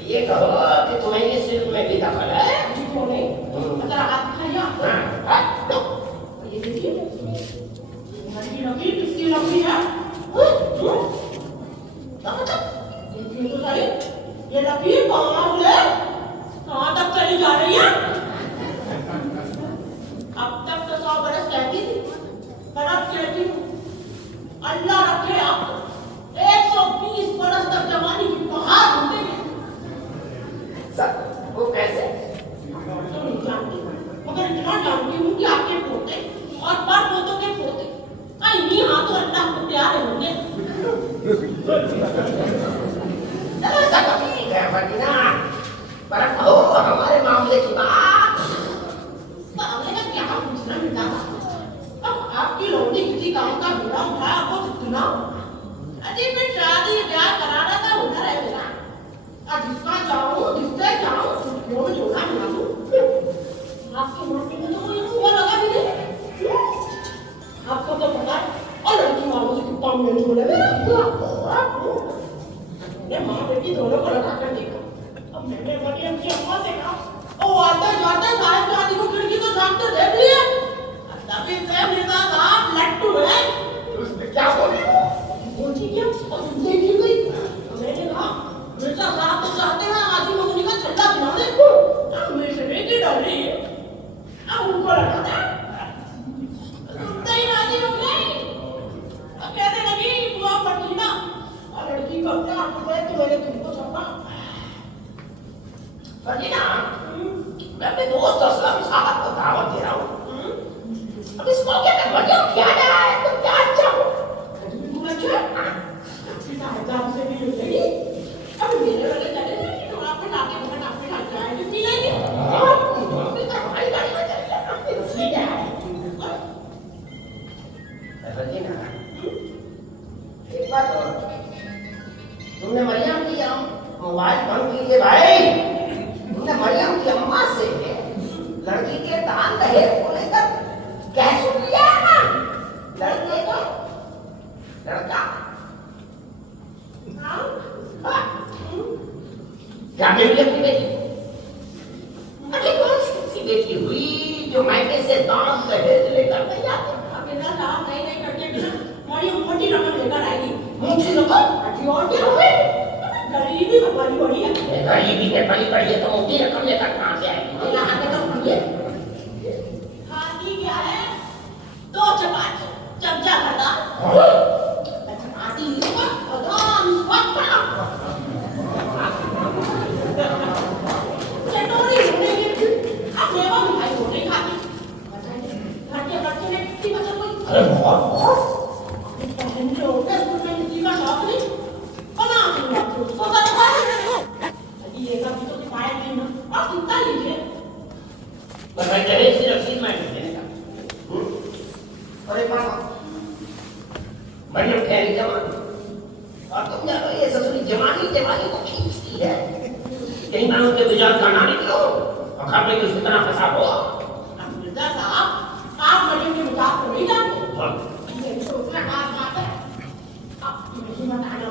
ये कहो कि तुम्हें ये सिर्फ में भी दखल है? ये देखिए, लड़की लगी किसकी लगी है? देखिए तो सही, ये लगी कहाँ है? कहाँ तक चली जा रही है? अब तक तो 100 बरस कहती थी, पर अब कहती हूँ अल्लाह रखे आपको 120 बरस तक जवानी की बहार लूटेंगे। वो कैसे? तो नहीं जानती, मगर इतना जानती हूँ कि आपके पोते और पर पोतों के पोते इन्हीं हाथों अल्लाह को प्यारे होंगे। ऐसा कभी है फटीना, पर कहो हमारे मामले की बात। मामले का क्या पूछना मिलता था? अब आपकी लौटी किसी काम का बुरा उठाया आपको सुना? अजी मैं शादी ब्याह कराना था उधर है मेरा। अब इसका मेरे झोले में रख दिया। मैंने माँ बेटी दोनों को लगा कर देखा। अब मैंने मरियम की अम्मा से कहा, ओ आते जाते साहब जानी को खिड़की तो झाँक कर देख लिए। तभी से मिर्जा साहब लट्टू है। उसने क्या बोली? बोली क्या? और देखी गई। मैंने कहा, मिर्जा साहब तो चाहते हैं आदि मगनी का छल्ला बना दे। अब मेरे बेटी डर रही है। अब उनको लगा दे। सुनते ही राजी हो गई। अब कहने लगी, बुआ फटीना, और लड़की को अपने आप को तो मैंने तुमको सौंपा। फटीना, मैं अपने दोस्त असलम साहब को दावत दे रहा हूँ। अब इस मौके पे मरियम क्या जा रहा है तो क्या अच्छा हो? तुम अच्छा? साहब से भी मिलेगी। अब मेरे वाले चले जाएंगे तो आप पे लाके बगन आप पे लाके आएंगे पी लेंगे। हमारी गाड़ी में चले जाना। फटीना, एक बात और, तुमने मरियम की मोबाइल बंद कीजिए भाई। तुमने मरियम की अम्मा से लड़की के दान दहेज को लेकर क्या सुन लिया है ना? लड़के को लड़का क्या मिल गई अपनी बेटी? अरे कौन सी बेटी हुई जो मायके से दान दहेज लेकर नहीं आती? अब इतना लाभ नहीं करके बिना बड़ी मोटी रकम लेकर आएगी। मुझे रकम? अजी और क्या हुए? गरीबी में पली बड़ी है। गरीबी में पली पड़ी है तो मोटी रकम लेकर कहाँ से आएगी? यहाँ पे तो खुली है। खाती क्या है? 2 चपाती, चमचा भरता। चपाती इसको बदाम स्वप्न। चटोरी होने की अब मेवा मिठाई हो नहीं खाती। बताइए, घर के बच्चे ने कितनी बचत हुई? अरे बहुत पहले होते स्कूल में किसी का शौक नहीं। बना दूंगा तो उसको करवा देंगे। अभी ये कभी तो किफायत नहीं ना। अब कितना लीजिए? पर मैं दहेज की रसीद मैं नहीं देने का। अरे पापा, मरियम ठहरी जवान और तुम जानो ये ससुरी जवानी को खींचती है। कहीं मैं उनके विचार का ना निकलो और घर में कुछ इतना फंसा हो। अब मिर्जा साहब, आप मरियम के मजाक को नहीं जानते। ये तो उतना बात है। अब नहीं बताना।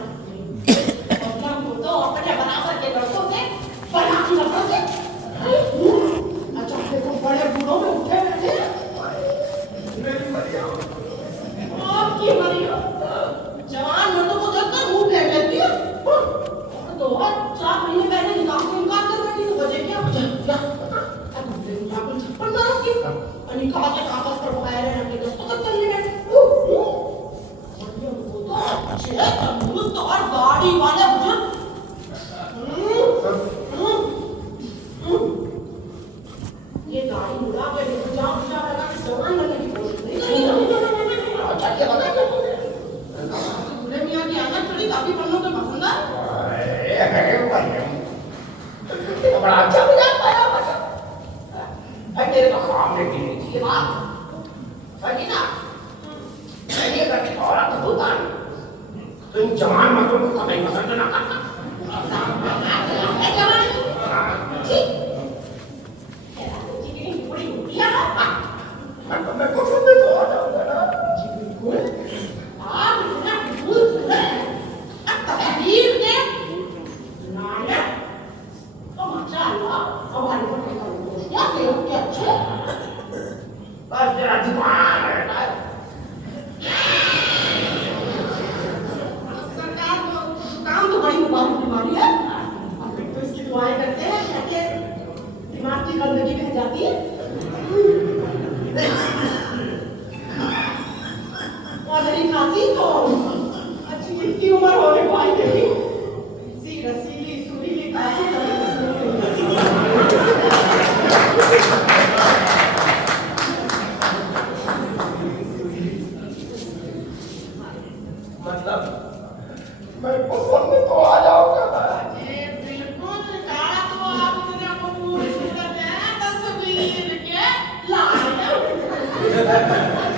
और को तो अपने बराबर के लड़कों से बना की नफरत है। अच्छा देखो बड़े बूढ़ों में उठे बैठे। आपकी मरियम जवान मर्दों को देखकर मुंह फेर लेती है। और 4 महीने पहले निकाह से इनकार कर बैठी तो वजह क्या? छप्पन बरस की और निकाह के कागज पर बकाया रहने के दस्तखत करने बैठे। तंदुरुस्त और गाड़ी वाले बुजुर्ग। ये गाड़ी मुड़ा के जाम लगा के जवान बनने की कोशिश नहीं करी। अच्छा क्या बता क्या तुमने? दूल्हे मियां की आदत थोड़ी काफी पन्नों के पसंद है। तो बड़ा अच्छा मजाक पाया बच्चा। भाई मेरे को ख्वाब में गिरी थी ये बात। फटीना, मैं ये करके औरत होता तो इन जवान मर्दों को कभी पसंद ना करता। मैं पसंद तो आ जाऊंगा ना। आप इतना बिल्कुल सुने तस्वीर के नायक तो माशाअल्लाह हमारे को क्या सेहत के अच्छे। बस तेरा दिमाग है। सरकार को काम तो बड़ी मुबारक बीमारी है। अब फिर तो इसकी दुआएं करते हैं ताकि दिमाग की गंदगी बह जाती है। और नहीं खाती तो अच्छी जितनी उम्र होने को आई नहीं। इसी रसीली सुरीली खाती मतलब मैं पसंद तो आ जाऊंगा ना। जी बिल्कुल कहा तो आप इतने खूबसूरत हैं तस्वीर के लायक।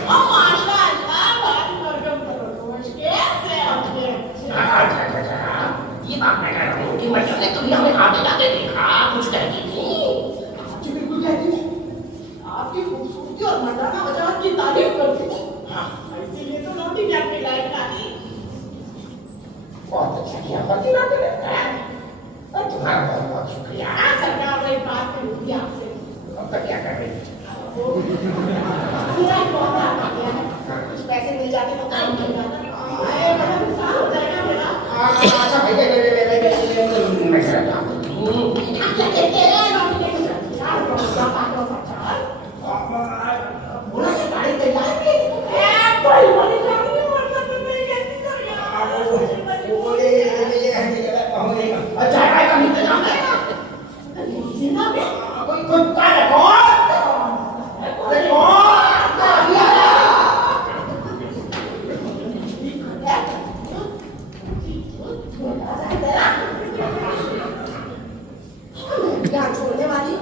और माशाअल्लाह बात करके बरकोश कैसे आपके ये बात मैं कह रहा हूँ कि मरियम ने कभी हमें आगे जाके देखा कुछ कहती थी। जी बिल्कुल कहती थी आपकी खूबसूरती और मर्दाना वजह की तारीफ करती थी। हाँ इसीलिए तो नोटी क्या के लायक आती। छठिया पति ना करे और तुम्हारा बहुत बहुत शुक्रिया। सरकार वही बात पे होगी आपसे। अब तक क्या कर रही है? पूरा पौधा आ गया है। कुछ पैसे मिल जाते तो काम मिल जाता। अरे बड़ा नुकसान हो जाएगा मेरा। अच्छा भाई मैं करता हूँ। आप क्या कहते हैं? आप क्या कहते हैं? यार क्या बात हो सकता है? बोला कि गाड़ी तैयार है। कोई बोली जाती है और सब मेरी गलती कर गया। बोले ये है कि गलत कहूँगी। अच्छा है का इंतजाम है ना? जिना में कोई कोई पुकार है कौन? क्या छोड़ने वाली?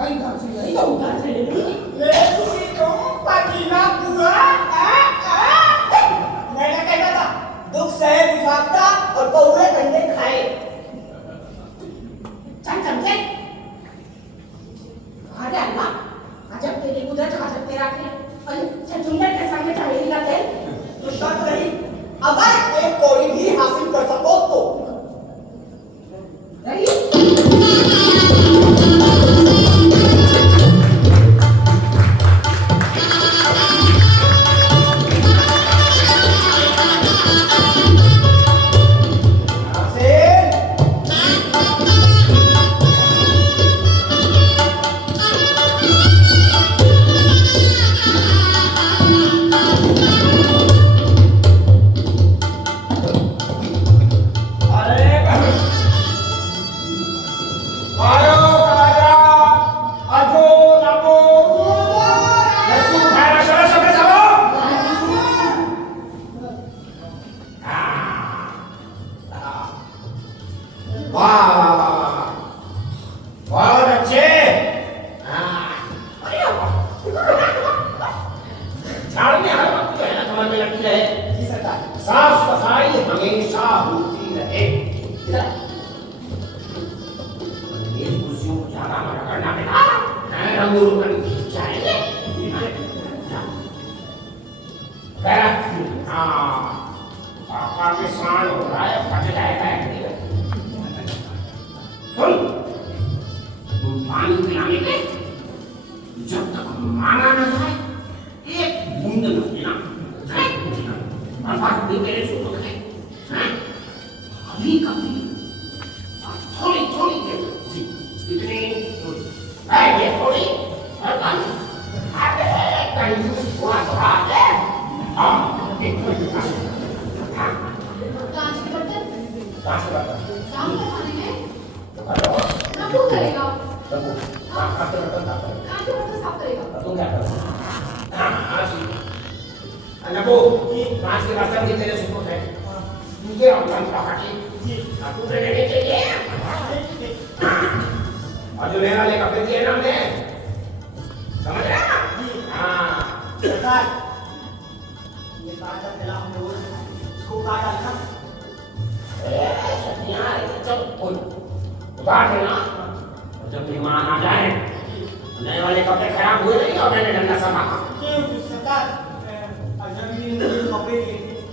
आई घर से नहीं तो उधर से ले लूंगी। ले तुसी तो पकीना पूरा मैंने कहता था दुख सहे विफाकता और कौवे कंडे खाए। चल समझे? अरे अल्लाह अजब तेरी कुदरत हाजत में रखे। अरे चुंदर के संग चमेली का तेल तो शर्त रही अगर एक कोई भी हासिल कर सको तो रही। साफ सफाई हमेशा होती रहे। ये कुर्सियों को ज्यादा मना करना बेटा, है रंगों जाएंगे। हाँ, पापा के शान हो रहा है, फट जाएगा। तुम पानी पिलाने के जब तक माना न जाए एक बूंद न पीना। भी मेरे सुख है, कभी कभी थोड़ी थोड़ी देर इतनी ये थोड़ी और कंजूस हुआ तो है। कांच के बर्तन कांच के बर्तन शाम को खाने में तो करो ना तू करेगा। कांच के बर्तन साफ करेगा। तुम क्या करो? हाँ ठीक है। नबो कांच के बर्तन की तेरे सुपुर्द है। तुझे अपना प्रॉपर्टी तू देने के लिए और जो मेरा लेकर फिर दिए ना हमने, समझ रहे ना? हाँ सरकार ये कांच का थैला हम लोग इसको उतार डालना। सत्या चल उतार देना। जब मेहमान आ जाए नए वाले कपड़े खराब हुए नहीं और मैंने डंडा समा सरकार अजनबी कपड़े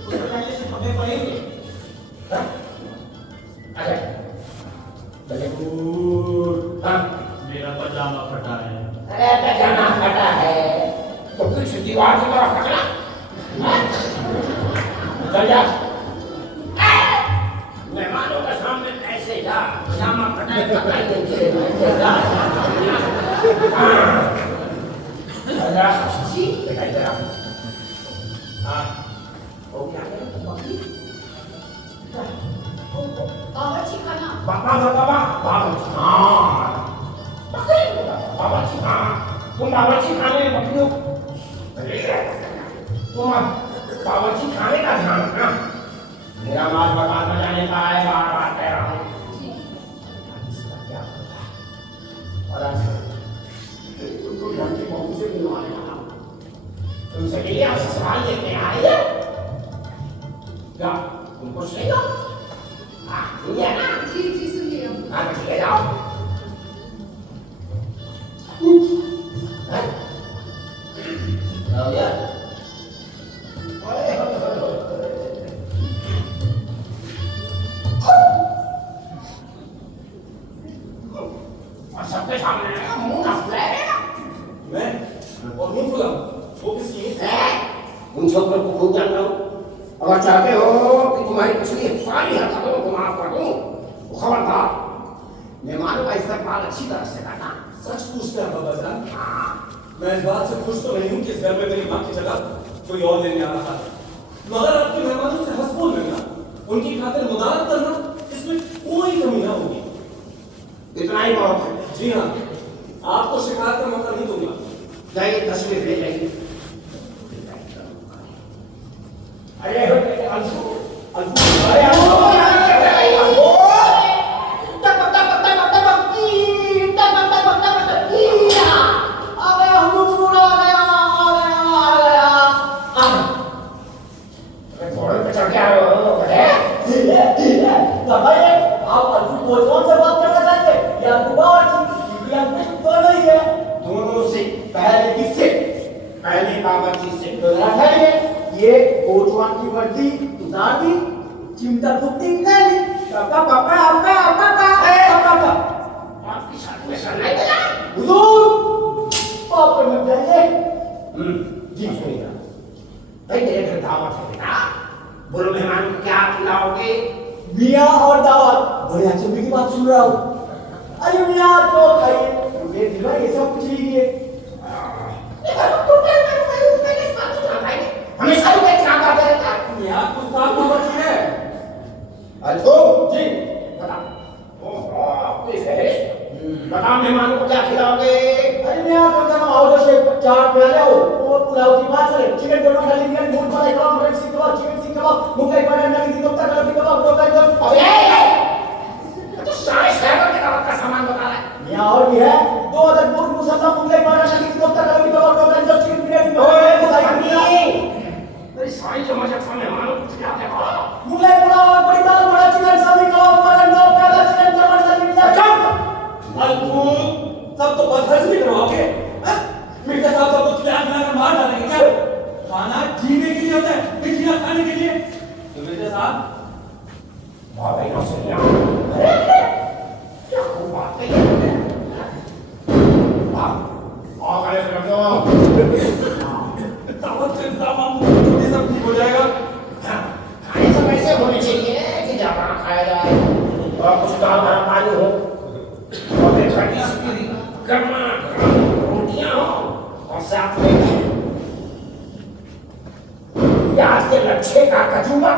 उसके पहले से हमें पड़ेंगे। अरे मेरा पजामा फटा है। अरे पजामा फटा है तो फिर से दीवार की तरफ पकड़ा। चल जा मेहमानों के सामने ऐसे जा, पजामा फटा है पकड़ दे जा। जी दिखाई दे रहा। हाँ वो क्या है? बावर्ची खाना बावर्ची हाँ तुम बावर्ची खाने में बकरी हो। तुम बावर्ची खाने का ध्यान रखना। मेरा माल बर्बाद न जाने का है, बार बार कह रहा हूँ। क्या पता और आज तुमको घर की बहू से मिलवाने वाला हूँ। तुमसे के लिए आपसे सवाल लेके आए हैं क्या तुम कुछ नहीं हो? हाँ ठीक है ना? जी जी सुन लिया। हाँ ठीक है जाओ। भैया तुम्हारी पिछली सारी हरकतों को माफ कर दूं, खबरदार मेहमानों का इस्तेमाल अच्छी तरह से करना। सच पूछते हैं बाबा जान। मैं इस बात से खुश तो नहीं हूँ कि इस घर में मेरी माँ की जगह कोई और लेने आ रहा है, मगर आपके मेहमानों से हंस बोल लेना, उनकी खातिर मुदारत करना, इसमें कोई कमी ना होगी। इतना ही बहुत है। जी हाँ, आपको शिकायत का मौका नहीं दूंगा। जाइए तस्वीर ले जाइए। अरे अल्फू अरे घोड़े पे चढ़ के आ रहे हो दोनों से पहले किससे? पहले बावर्ची से। ये कोटवान की वर्दी उतार दी, चिमटा टुकड़ी ले ली, पापा पापा आपका आपका पापा आपकी शादी में शर्माई बजा। हुजूर पापा मत जाइए। जी सुनिएगा भाई, मेरे घर दावत है बेटा, बोलो मेहमानों को क्या खिलाओगे? मियाँ और दावत, बड़े अचंभे की बात सुन रहा हूँ। अरे मियाँ तो खाइए, ये दिलवा ये सब कुछ लीजिए। हमेशा ही क्या करते रहता है? यहाँ कुछ बात बावर्ची है। अल्फो जी बता। ओहो बता मेहमानों को क्या खिलाओगे? अरे मियाँ कम से कम आओ तो शेख 4 प्याले हो और पुलाव की बात चले, चिकन कोरमा खाली चिकन मूड फ्राई कबाब, मटन सीख कबाब, चिकन सीख कबाब, मुंगई पनीर, नगी सीख कबाब, कलमी कबाब, डोका कबाब। अबे तो सारे शहरों के दावत का सामान बता रहा है। मियाँ और भी है, 2 अदद मूड मुसल्ला, मुंगई पनीर, नगी सीख कबाब, कलमी कबाब, डोका कबाब, चिकन बिरयानी। मेरी सारी जो मजा था मेहमानों को खिलाते हो। मुंगई पुलाव, बड़ी दाल, बड़ा चिकन, सब्जी कबाब, मटन, नौ प्याला चिकन, जबरदस्त अल्फू, सब तो बदहजमी करवाओगे, हैं? मिर्जा साहब सबको खिला मार डालेंगे क्या? खाना जीने के लिए होता है, फिर खिला खाने के लिए। तो मिर्जा साहब वाह भाई ना सुन लिया। अरे क्या खूब बात कही है। वाह और गले से रख दो। दावत का इंतजाम आप छोटी सब ठीक हो जाएगा। खाने सब ऐसे होने चाहिए कि ज्यादा ना खाया जाए और कुछ दाल भरा पानी हो और फिर खट्टी सी गर्मा गर्म रोटियां हो और साथ में प्याज के लच्छे का कचूमा।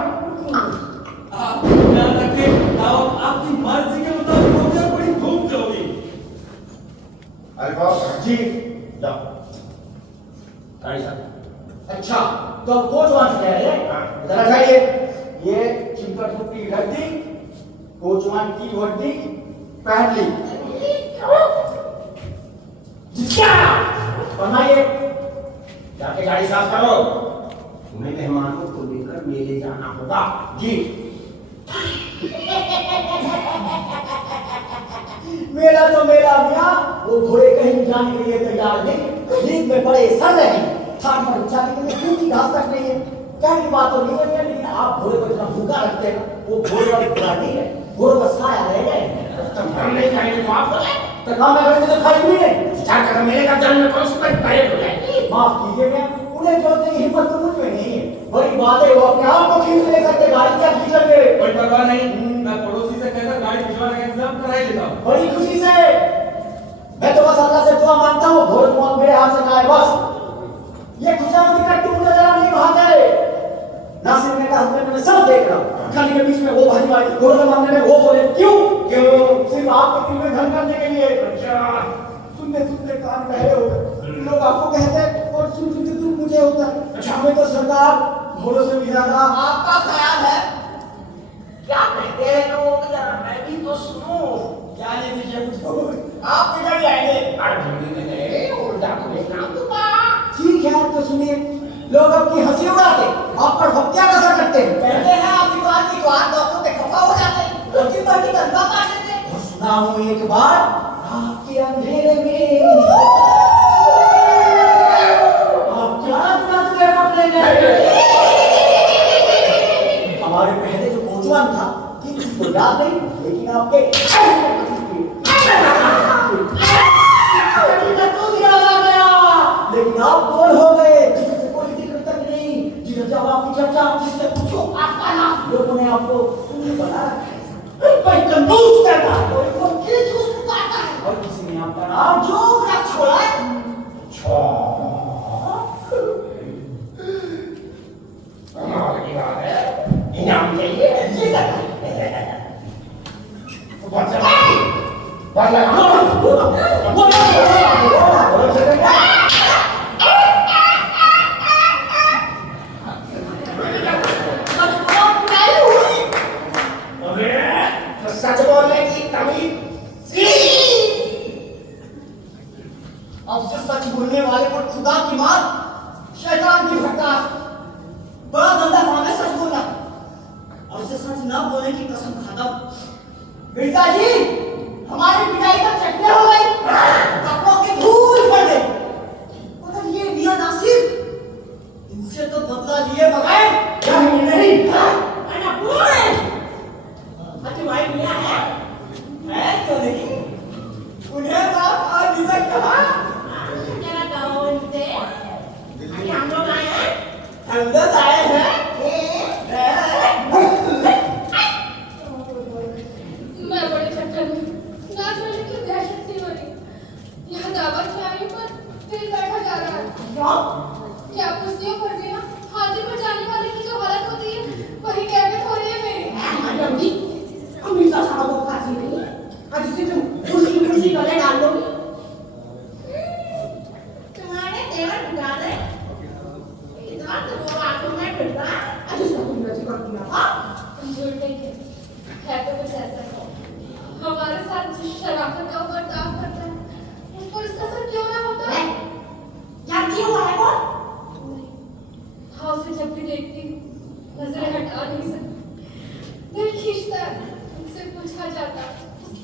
आप ध्यान रखिए, दावत आपकी मर्जी के मुताबिक होगी और बड़ी धूम से होगी। अल्फा जी जाओ गाड़ी साहब। अच्छा तो अब कोचवान से कह रहे हैं, जरा जाइए, ये चिमटा टुकड़ी रख दी, कोचवान की वर्दी पहन ली। बनाइए, जाके गाड़ी साफ करो, तुम्हें मेहमानों को लेकर मेले जाना होगा। जी मेला तो मेला मियाँ, वो घोड़े कहीं जाने के लिए तैयार नहीं, नींद में बड़े सर रहे, थान पर जाने के लिए खूंटी घास तक नहीं है। कहने की बात तो नहीं है, लेकिन आप घोड़े को इतना भूखा रखते हैं, वो घोड़े वाली घोड़ा नहीं है, घोड़ों का साया रह गए। हम नहीं खाएंगे तो आप बोले तो काम में बैठे तो खाई भी नहीं। 4 कदम मेले का जन्म में कौन सी बड़ी परेड हो जाएगी? माफ कीजिएगा, उन्हें जो की हिम्मत तो मुझ में नहीं है। बड़ी बात है, वो अपने आप को खींच नहीं सकते, गाड़ी क्या खींच लेंगे। कोई परवाह नहीं, मैं पड़ोसी से कहकर गाड़ी भिजवाने का इंतजाम करा ही लेता हूँ। बड़ी खुशी से मैं तो बस अल्लाह से दुआ मांगता हूँ, घोड़े मौत मेरे हाथ से ना आए बस। ये खुशामदी का टूट नजर नहीं भागे। नासिर ने कहा मैं सब देख रहा हूँ, खाली के बीच में वो भाजी वाली घोड़े के मामले में वो बोले क्यों क्यों, सिर्फ आपके दिल में धन करने के लिए। अच्छा सुनते सुनते कान बहरे हो गए, लोग आपको कहते हैं और सुन सुनते दुख मुझे होता है। अच्छा हमें तो सरकार घोड़ों से भी ज्यादा आपका ख्याल है क्या कहते हैं लोग, जरा मैं भी तो सुनूं। क्या ले लीजिए कुछ। आप किधर जाएंगे? अरे उल्टा बोले ना दूंगा। ठीक है तो सुनिए, लोग आपकी हंसी उड़ाते, आप पर हत्या कैसा करते हैं। कहते हैं आपकी बात की बात लोगों पे खफा हो जाते हैं, रोटी पर की तनख्वाह काट देते हैं। और सुना हूँ एक बार आपके अंधेरे में आप क्या करते पकड़े गए। हमारे पहले जो कोचवान था किसी को याद नहीं, लेकिन आपके लेकिन आप बोल हो गए, किसी से कोई जिक्र तक नहीं। जिधर जब आपकी चर्चा जिससे पूछो आपका नाम, लोगों ने आपको बना कोई कंजूस करता है, कोई वकील को पुकारता है, और किसी ने आपका नाम जो रख छोड़ा है। कमाल की बात है, इनाम चाहिए जी सर। सच बोलने की तमीज अब से सच बोलने वाले पर खुदा की मार, शैतान की फटकार। बड़ा गंदा काम है सच बोलना। अब से सच ना बोलने की कसम खाता हूं। मिर्जा जी, हमारी पिटाई तो चटने हो गई, कपड़ों की धूल पड़ गई, मगर ये मियां नासिर, इनसे तो बदला लिए बगैर नहीं अरे बोल, अच्छा भाई मियां है, मैं क्यों नहीं? उन्हें बाप आज तक कहा जरा कहो इनसे, अरे हम लोग आए हैं, अंदर आए हैं। मैं बड़े चक्कर में ना चलने की दहशत सी हो रही। यहाँ दावत में आई पर दिल बैठा जा रहा है। क्या कुश्तियों फर्जियां हाजिर पर जाने वाले की जो हालत होती है वही कैफियत हो रही है मेरी। मैडम जी, अमृता साहब को खाती नहीं है, आज से तुम खुशी गले डाल दोगी। तुम्हारे तेवर बुझा दे, इतना तो वो आंखों में फिरता है, आज उसका कुछ नजर कर दिया था। झूठ नहीं है तो कुछ ऐसा है। हमारे साथ जिस शराफत का बर्ताव करता है उस पर इसका असर क्यों ना होता है? जानती हो है कौन? हाँ, उसे जब भी देखती हूँ नजरें हटा नहीं सकती, दिल खींचता है, उससे पूछा जाता है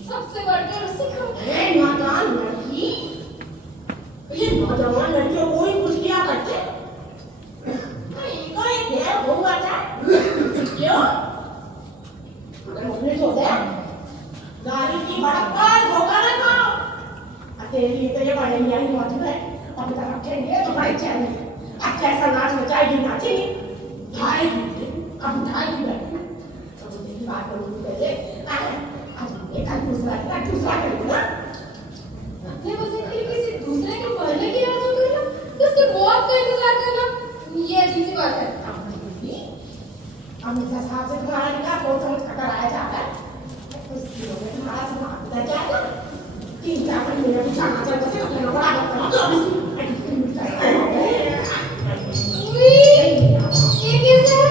सबसे बढ़कर उससे ये नादान लड़की, ये नौजवान लड़कियों को ही कुछ किया करते, कोई देर होगा था, क्यों? अगर उसने सोचा गाड़ी की बड़क पर धोखा न करो, तेरे लिए तो ये बड़े मियाँ ही मौजूद है, अब तक रखेंगे तो बड़े चैन से, अच्छा ऐसा नाच नचाएगी नाचेगी, उठाएगी, अब उठाएगी बैठी, तो वो देखी बात करूँगी पहले, आज एक दूसरा करेगा, अपने वजह के लिए किसी दूसरे को मरने की आदत करना, उसके मौत का इंतजार करना, ये अजीब सी बात है। अमिता साहब से तुम्हारा निकाह बहुत समझ कर कराया जाता है, उसकी वजह से तुम्हारा सुना बदल जाएगा, 3-4 महीने में जाना चाहता है, अपना बड़ा डॉक्टर तो ये कैसे है?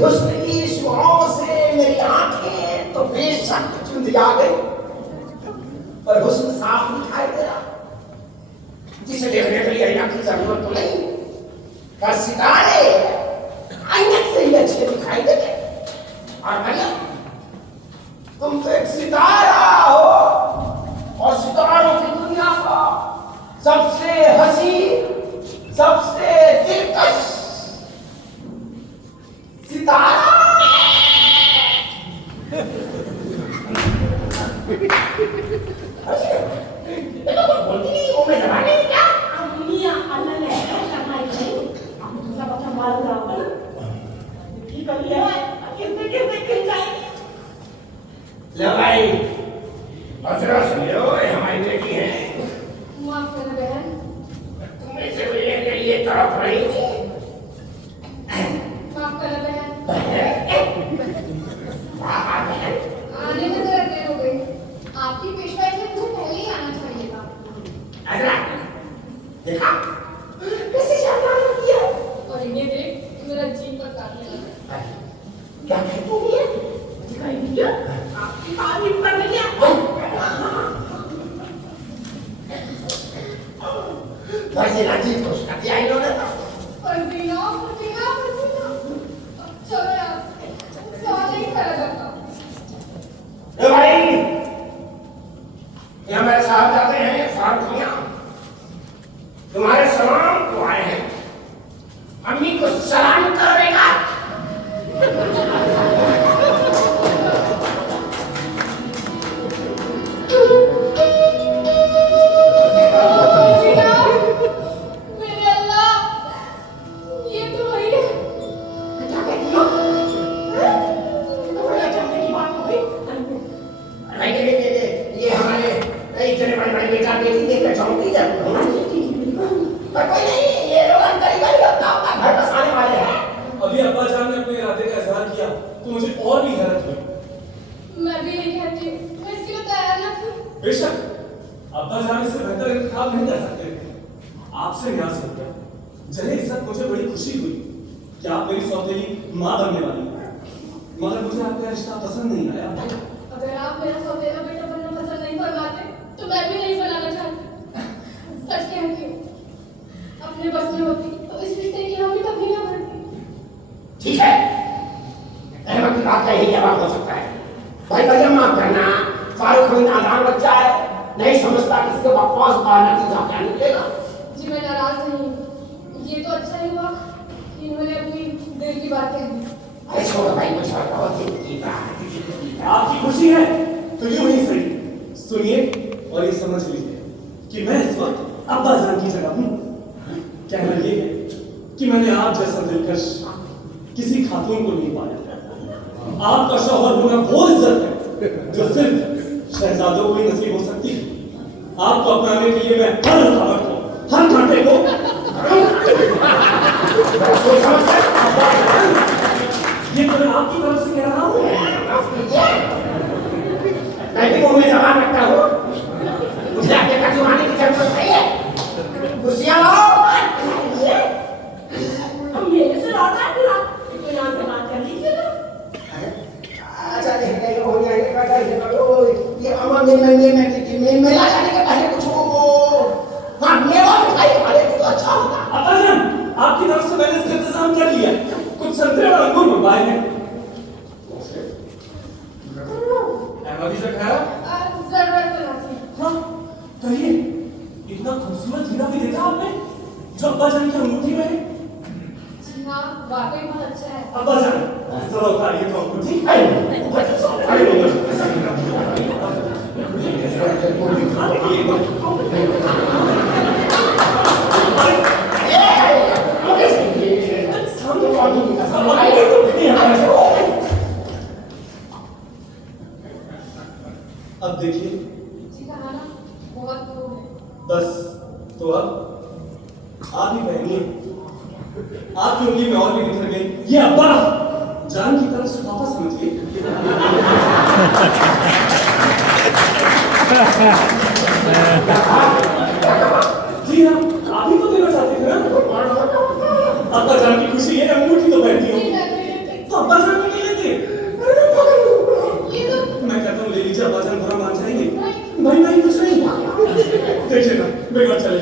हुस्न की शुआओं से मेरी आंखें तो बेशक चुंधिया गई, पर हुस्न साफ दिखाई दे रहा, जिसे देखने के लिए आईना की जरूरत तो नहीं, पर सितारे आईने से ही अच्छे दिखाई देते। और भैया तुम तो एक सितारा हो, और सितारों की दुनिया का सबसे हसीन, सबसे दिलकश सितारा। ये तो कोई बोलती नहीं, वो मैं जवानी नहीं क्या? मियाँ अल्लाह ने ऐसा मार दी, अब दूसरा बच्चा मार रहा है, ठीक है ये कितने खिल जाएगी। ले भाई, और जरा सुनियो, ये हमारी बेटी है, माफ करना बहन, तुम इसे मिलने के लिए तड़प रही थी। माफ करना बहन, बहन, आने में जरा देर हो गई। आपकी पेशवाई से मुझे पहले ही आना चाहिए था। अरे देखा कैसे शैतान हो गया, और ये देख मेरा जी पर काटने लगा। क्या कहती है? दिखाई दिया, आपकी तारीफ कर लिया। वैसे राजीव को उसका दिया इन्होंने तो। फर्जीना, फर्जीना, फर्जीना। चलो यार, सवाल नहीं खड़ा करता। ए भाई, ये हमारे साहब जाते हैं फारकियां, तुम्हारे सलाम को आए हैं, अम्मी को सलाम कर देगा। अपने इरादे का इजहार किया तो मुझे और भी हैरत हुई। मैं भी यही कहती हूँ, मैं इसके लिए तैयार ना थी। बेशक अब्बा जान इससे बेहतर इंतखाब नहीं कर सकते थे। आपसे न्यास हो गया। जरे इज्जत मुझे बड़ी खुशी हुई कि आप मेरी सौतेली माँ बनने वाली हैं। मगर मुझे आपका रिश्ता पसंद नहीं आया। अगर आप मेरा सौतेला बेटा बनना पसंद नहीं फरमाते तो मैं भी नहीं बनाना चाहती। सच कहती हूँ, अपने बस में होती तो इस रिश्ते की हामी कभी ना भरती। ठीक है, अहमद की बात का यही जवाब हो सकता है। भाई भैया माफ करना, फारूक कोई नादान बच्चा है, नहीं समझता कि इसके बकवास बहाना की क्या क्या निकलेगा। जी मैं नाराज नहीं हूँ। ये तो अच्छा ही हुआ कि इन्होंने अपनी दिल की बात कह दी। अरे छोड़ो भाई, मुझे बहुत ही बात। आपकी खुशी है तो यूं ही सही सुनिए और ये समझ लीजिए कि मैं इस वक्त अब्बा जान की जगह हूँ। कहना ये है कि मैंने आप जैसा दिलकश किसी खातून को नहीं पाया। आपका शौहर होना वो इज्जत है जो सिर्फ शहजादों को ही नसीब हो सकती है। आपको अपनाने के लिए मैं हर रुकावट को, हर कांटे को ये तो मैं आपकी तरफ से कह रहा हूँ। मैं भी मुंह में जबान रखता हूँ। मुझे आपके कचुआने की जरूरत नहीं है। कुर्सियाँ लाओ। अब मेरे से लौटा है फिर आप कोई यहाँ से बात कर लीजिए ना। अच्छा देखने को हो जाएगा क्या ये अमर में मेला जाने के पहले कुछ हो। हाँ मेवा मिठाई खा लेते तो अच्छा होता। अब्बा जान आपकी तरफ से मैंने इसका इंतजाम कर लिया। कुछ संतरे और अंगूर मंगवाए हैं। अहमदी से खाया? जरूरत तो नहीं। हाँ कहिए, इतना खूबसूरत हीरा भी देखा आपने जो अब्बा जान की अंगूठी में है? जी हाँ, वाकई बहुत अच्छा है। अब्बा जान जरा उतारिए तो अंगूठी। अब देखिए जी कहा ना, बहुत वो है। बस तो अब आप ही पहनिए। आपकी उंगली में और भी निखर गई। ये अब्बा जान की तरफ से तोहफा समझिए। जी हाँ, आप ही तो देना चाहते थे ना। अब्बा जान की खुशी है, अंगूठी तो पहनती जी हूँ। मैं भी लेती। तो अब्बा जान क्यों नहीं लेते? ये तो मैं कहता हूँ ले लीजिए, अब्बा जान बुरा मान जाएंगे। नहीं कुछ नहीं। देखिए ना बेकार चले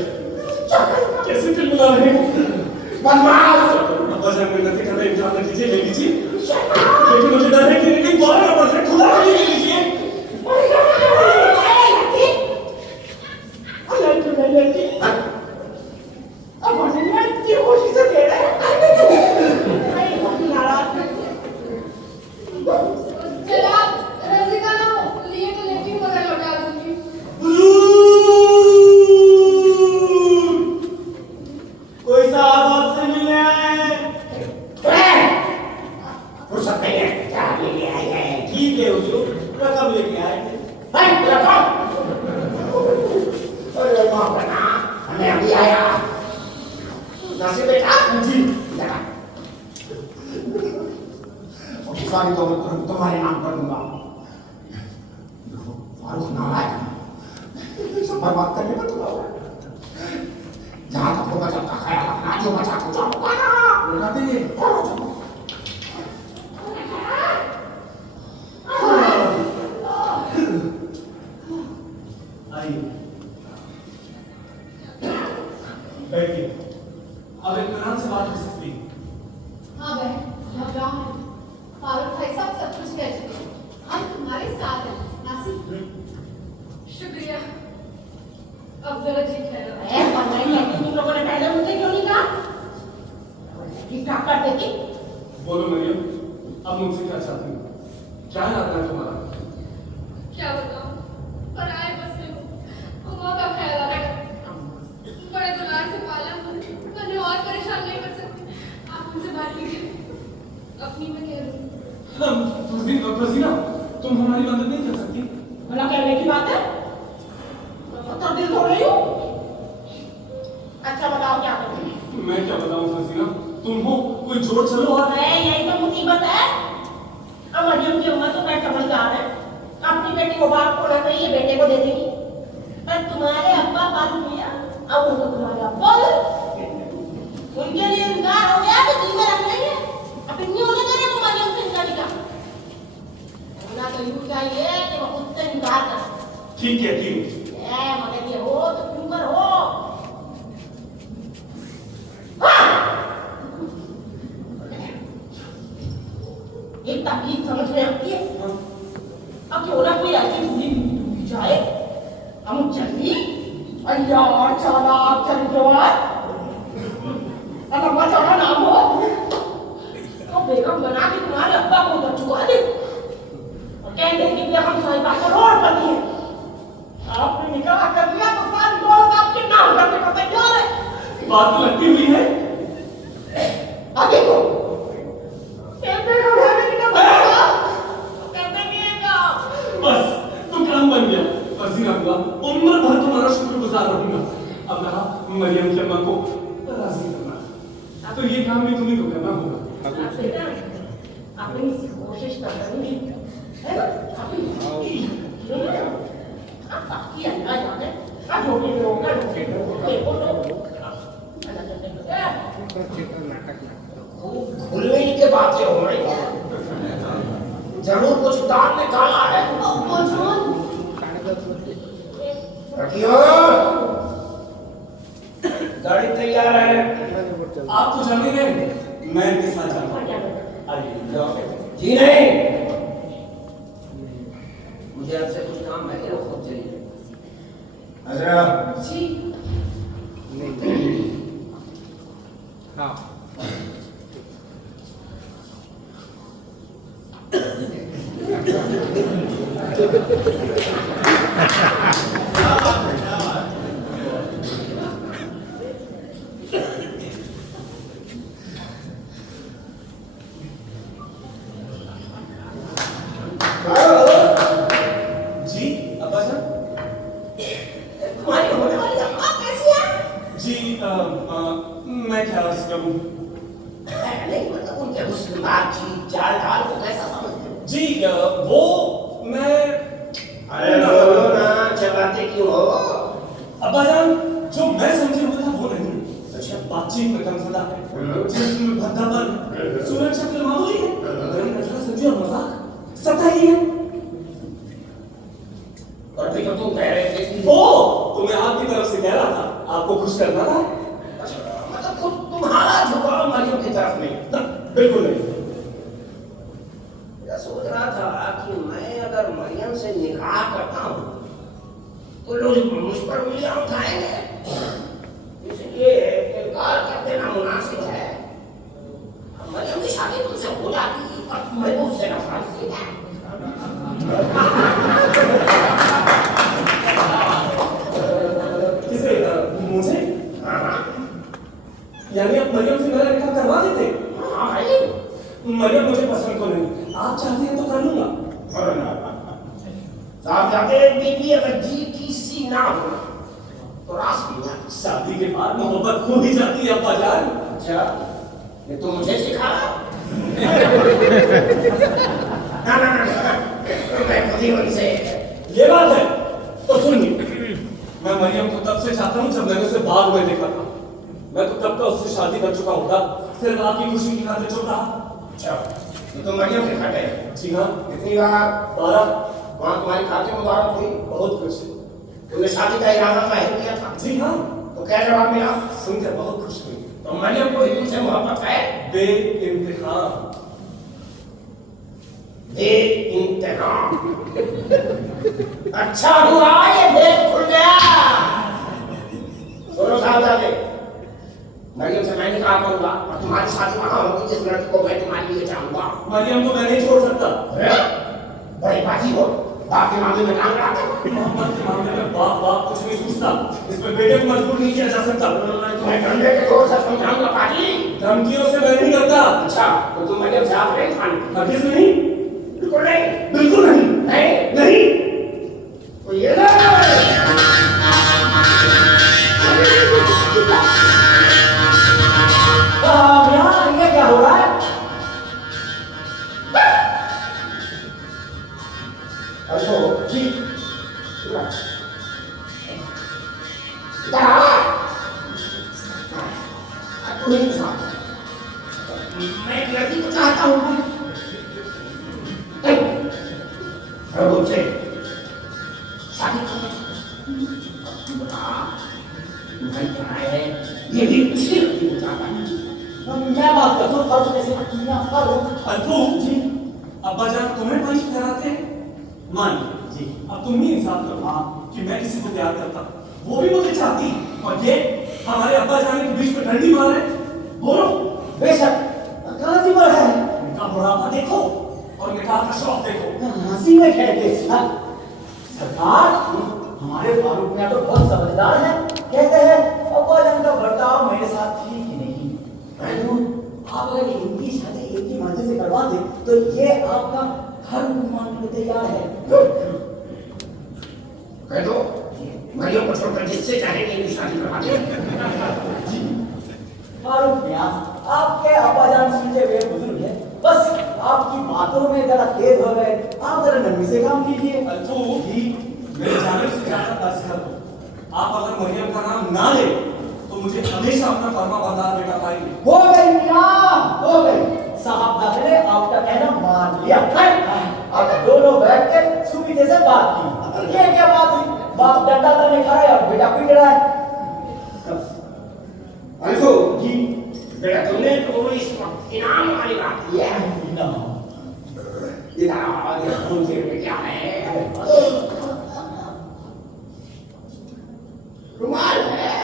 कैसे टिलमिला रहे हैं। अब्बा जान मिन्नतें कर रहे, इम्तिहान लीजिए, ले लीजिए। लेकिन मुझे डर है कि रिटिंग दोबारा ना पड़ जाए। खुदा के लिए ले लीजिए। जनाब रज़िका ना हो, लिए तो लेती हूँ मगर लौटा दूंगी। कोई साहब आपसे मिलने आए हैं? फुर्सत नहीं है, क्या लेके आए हैं? ठीक है हुजूर, रकम लेके आए थे। अरे माफ करना, हमें अभी आया। नसीब बेटा जी लगा। सारी दौलत तुम्हारे नाम कर दूंगा। फारूक नाम आएगा, सब बर्बाद करने पर तुला हुआ। जहाँ तक हो बचा का ख्याल रखना, जो बचा कुछ होगा ना। लगा दीजिए। आइए बैठिए। अब इत्मीनान से बात कर सकती हैं। हाँ बहन, घबराओ नहीं। फारूक भाई साहब सब कुछ कह चुके हैं। हम तुम्हारे साथ हैं, नासिर। शुक्रिया। अब जरा ठीक है। तुम लोगों ने पहले मुझसे क्यों नहीं कहा? ठीक ठाक कर देती। बोलो मरियम, अब मुझसे क्या चाहती हो? क्या इरादा है तुम्हारा? क्या बताऊं, पर आए बस में अम्मा का ख्याल आ रहा है। बड़े दुलार से पाला हूं, मैंने और परेशान नहीं कर सकती। आप मुझसे बात कीजिए, अपनी मैं कह रही हूँ। फजीना, तुम हमारी मदद नहीं कर सकती? भला कहने की बात है? तो दिल तोड़ रही हूँ। अच्छा बताओ क्या करूँ? मैं क्या बताऊं फजीना, तुम हो कोई जोड़ चलो और यही तो मुसीबत है। अब मरियम की उम्र तो मैं समझदार है, अपनी बेटी को बाप को ना कहिए बेटे को दे देगी। पर तुम्हारे अब्बा पालू भैया, अब उनको तुम्हारे अब्बा उनके लिए इनकार हो गया तो दिल में रख लेंगे। अब इतनी होने दे रहे तो मरियम से इनका निकाह होना तो यूं चाहिए कि वो खुद से इनकार कर। ठीक है क्यों? मगर ये हो तो क्यों कर हो। एक तकलीफ समझ में आती है। अब क्यों ना कोई ऐसी पूरी डूबी जाए, हम जल्दी अय्यार चालाक चरित्रवान अगर बचाना नाम हो तो बेगम बना के तुम्हारे अब्बा को उधर चुका दे और कह दे कि हम साहिबा करोड़पति हैं। आपने निकाह कर लिया तो सारी दौलत आपके नाम करने को तैयार है। बात तो लगती हुई है। आगे को बेगम है मेरी ना बनेगा तो कहते नहीं है क्या। बस तो काम बन गया। अर्जी रखूंगा, उम्र भर तुम्हारा शुक्रगुजार रहूंगा। अब रहा मरियम की अम्मा को राजी करना, तो ये काम भी तुम्ही को करना होगा। बेटा अपनी कोशिश कर रही है ना, अपनी आप बाकी अल्लाह जाने। अब जो भी होगा देखो खुल मिल के बातें हो रही हैं, जरूर कुछ दांत निकाला है। रखियो, गाड़ी तैयार है। आप तो जानेंगे, मैं इनके साथ जाऊंगा। आइए। जी नहीं, मुझे आपसे कुछ काम है, खुद चलिए। हजरा जी हाँ जी अब्बा जान। तुम्हारी होने वाली अम्मा कैसी है? जी मैं क्या अर्ज करूं? नहीं, मतलब उनके हुस्न, बातचीत, चाल ढाल को कैसा समझते हो? जी वो मैं अरे बोलो ना, चबाते क्यों हो? अब्बा जान, जो मैं समझे हुआ था वो नहीं। अच्छा। बातचीत में कमजदा है, जिस्म में भद्दापन है, सूरत शक्ल मामूली है, गरीब नजर सजी और मजाक सतही है। और भी तो तुम कह रहे थे कि वो तो मैं आपकी तरफ से कह रहा था, आपको खुश करना था। मतलब खुद तुम्हारा झुकाव मरियम की तरफ नहीं। ना, बिल्कुल नहीं। मैं सोच रहा था कि मैं अगर मरियम से निकाह करता हूँ तो लोग मुझ पर उंगलियां उठाएंगे, इसलिए इनकार कर देना मुनासिब है। अब मरियम की शादी तुमसे हो जाती और मैं उससे नफरत की है। किसे मुझे? यानी आप मरियम से मेरा निकाह करवा देते? हाँ भाई, मरियम मुझे पसंद तो नहीं, आप चाहते हैं तो कर लूंगा। साहब जाते हैं बीवी अगर जी की सी ना हो तो रास भी ना। शादी के बाद मोहब्बत खो ही जाती है अब्बा जान। अच्छा, ये तो मुझे सिखा। ना, मैं खुद ही उनसे। ये बात है तो सुनिए, मैं मरियम को तब से चाहता हूँ जब मैंने उसे बाग में देखा था। मैं तो तब का उससे शादी कर चुका होता, सिर्फ आपकी खुशी की खातिर चुप रहा। अच्छा, तो मरियम के खटे। जी हाँ। कितनी बार? 12। वहाँ तुम्हारी खातिर मुबारक हुई। बहुत खुश। तुमने शादी का इरादा जाहिर किया था। जी हाँ। तो क्या जवाब मिला? सुनकर बहुत खुश हुई। तो मरियम को तुमसे मोहब्बत है? बेइंतहा। बेइंतहा। अच्छा हुआ ये भेद खुल गया। सुनो साहबजादे, मरियम से मैं निकाह करूंगा और तुम्हारी शादी वहां होगी जिस लड़की को मैं तुम्हारे लिए चाहूंगा। मरियम को मैं नहीं छोड़ सकता। बड़ी बाजी हो, बाप के मामले में काम कराते हो। मोहब्बत के मामले में बाप कुछ नहीं सोचता, इसमें बेटे को मजबूर नहीं किया जा सकता। मैं डंडे के जोर से समझाऊंगा पाजी। धमकियों से मैं नहीं डरता। अच्छा, तो तुम मरियम से आप नहीं खाने? हरगिज नहीं। बिल्कुल नहीं। बिल्कुल नहीं। नहीं नहीं। तो ये ना ये क्या हो रहा अशोक जी मैं एक लड़की को चाहता हूँ से शादी ये भी उसी लड़की को चाहता है। मैं बात करता हूँ फारूक कैसे फारूक अल्फू जी, अब्बा जान तुम्हें पंच कराते हैं? मान जी, अब तुम ही इंसाफ करो कि मैं किसी को प्यार करता, वो भी मुझे चाहती, और ये हमारे अब्बा जान के बीच में डंडी मार रहे। बोलो। बेशक कहाँ की बात है? इनका बुढ़ापा देखो और निकाह का शौक देखो। हंसी में कहते सरकार, हमारे फारूक मियां तो बहुत समझदार है। कहते हैं अब्बा जान का बर्ताव मेरे साथ ठीक ही नहीं। आप अगर इनकी शादी इनकी मर्जी से करवा दे तो ये आपका हर मानने को तैयार है। कह दो भाइयों को छोड़कर जिससे चाहेंगे इनकी शादी करवा देंगे। फारूक मियां, आपके अब्बा जान सुनते हुए बुजुर्ग है, बस आपकी बातों में जरा तेज हो गए। आप जरा नरमी से काम कीजिए। अल्फू जी, मेरे जाने से ज्यादा अर्ज कर दो, आप अगर मरियम का नाम ना ले तो मुझे हमेशा अपना फर्मा बरदार बेटा पाएंगे। हो गई मियां, हो गई। साहब दादा ने आपका कहना मान लिया। अब दोनों बैठ के सुविधे से बात की। ये क्या बात हुई? बाप डंडा तने खड़ा है और बेटा पीट रहा है। अल्फू जी, बेटा तुमने तो इस वक्त इनाम वाली बात की है। इधर आओ, मुझे क्या है? रुमाल है।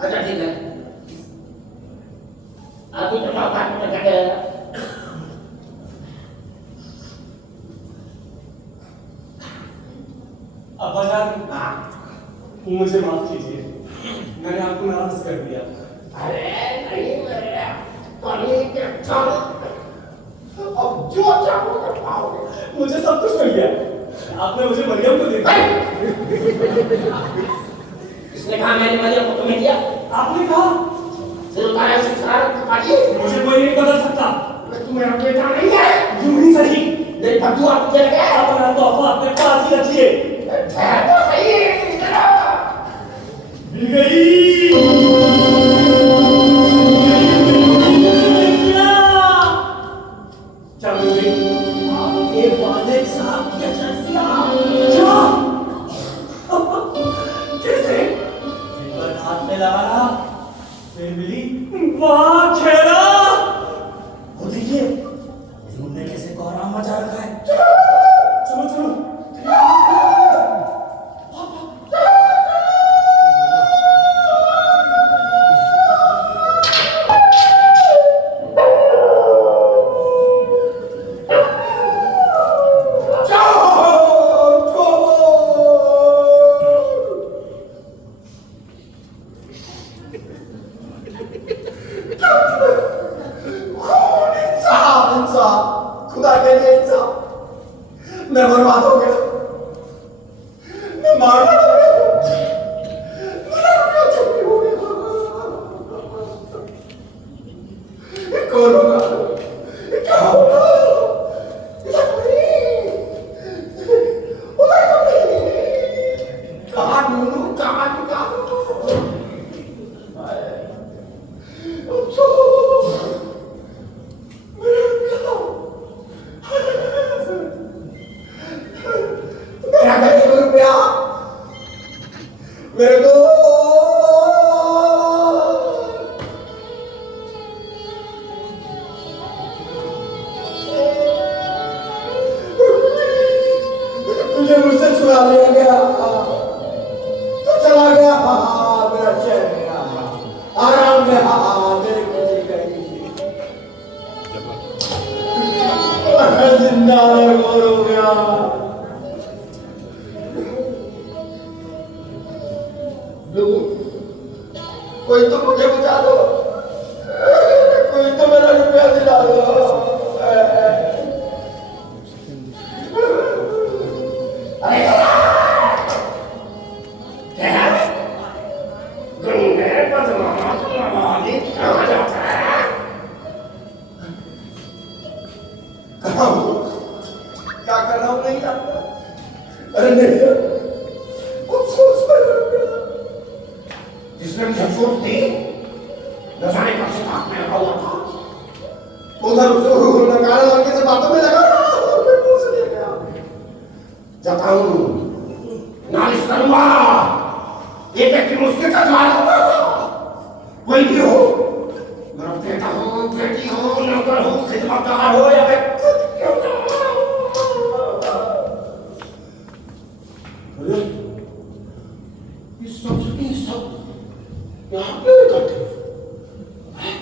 अच्छा ठीक है, अभी तो बात में लगे। अब्बा जान, मुझे माफ कीजिए, मैंने आपको नाराज कर दिया। अरे नहीं मेरे के चलो, अब जो चाहो कर पाओगे। मुझे सब कुछ मिल गया, आपने मुझे मरियम को दे दिया। इसने कहा मैंने मरियम को तुम्हें दिया? आपने कहा फिर उतारे उसे शरारत पाली। मुझे कोई नहीं बदल सकता। तुम मेरा बेटा नहीं है। यूं ही सही, नहीं बदुआ तुझे लगे। आप अपना तोहफा अपने पास ही रखिए। ठहर तो सही, मिल गई। क्या मिल गई? आपके वालिद साहब की शख्सियत। क्या? कैसे? पर हाथ में लगाना फिर मिली। वाह खेरा, वो देखिए हुजूर ने कैसे कोहराम मचा रखा है। चलो चलो। खुदा के लिए इंसाफ, मैं बर्बाद हो गया, मैं मार गया, मेरा चोरी हो गया। कौन होगा? क्या होगा? कहाँ ढूंढूं, कहाँ निकालूं? मेरे को तुझे मुझसे छुड़ा लिया गया, तो चला गया। मेरा चैन गया, आराम गया, मेरी खुशी गई। जिंदा हो गया। कोई तो मुझे बचा दो, कोई तो मेरा रुपया दिला दो। अरे क्या गंगे पर करने दिया। अफसोस में रह गया। जिसने मुझे चोट दी न जाने कब से हाथ में लगा हुआ था, उधर उसको नकारा लड़के से बातों में लगा और मैं मुंह से ले गया। जताऊं नालिश करूंगा, ये व्यक्ति मुझके कदमार होगा। कोई भी हो, मेरा बेटा हो, बेटी हो, नौकर हो, खिदमतगार हो या मैं खुद क्यों ना हो। अरे ये सब यहाँ क्यों इकट्ठे हैं?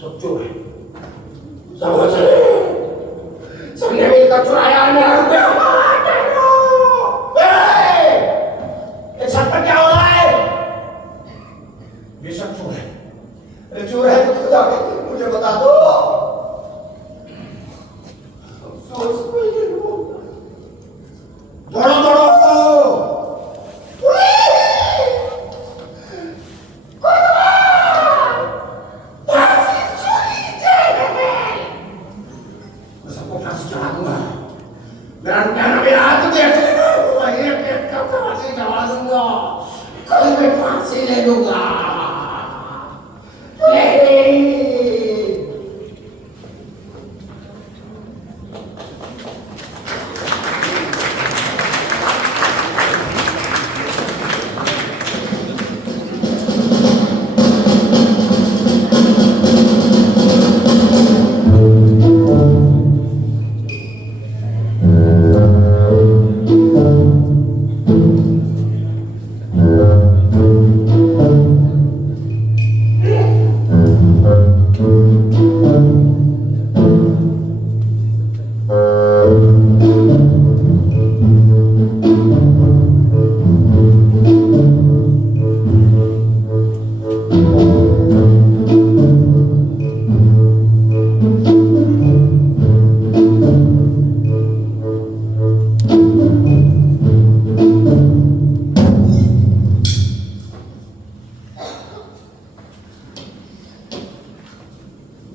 सब जो है समझ रहे, सबने मिलकर चुराया मेरा रुपया। ये छत पर क्या हो रहा है? बेशक चोर है। अरे चोर है तो खुदा मुझे बता दो। दौड़ो दौड़ो सबको फांसी चढ़ा दूंगा। मेरा रुपया ना मेरा हाथ में फांसी चढ़ा दूंगा। कल मैं फांसी ले लूंगा।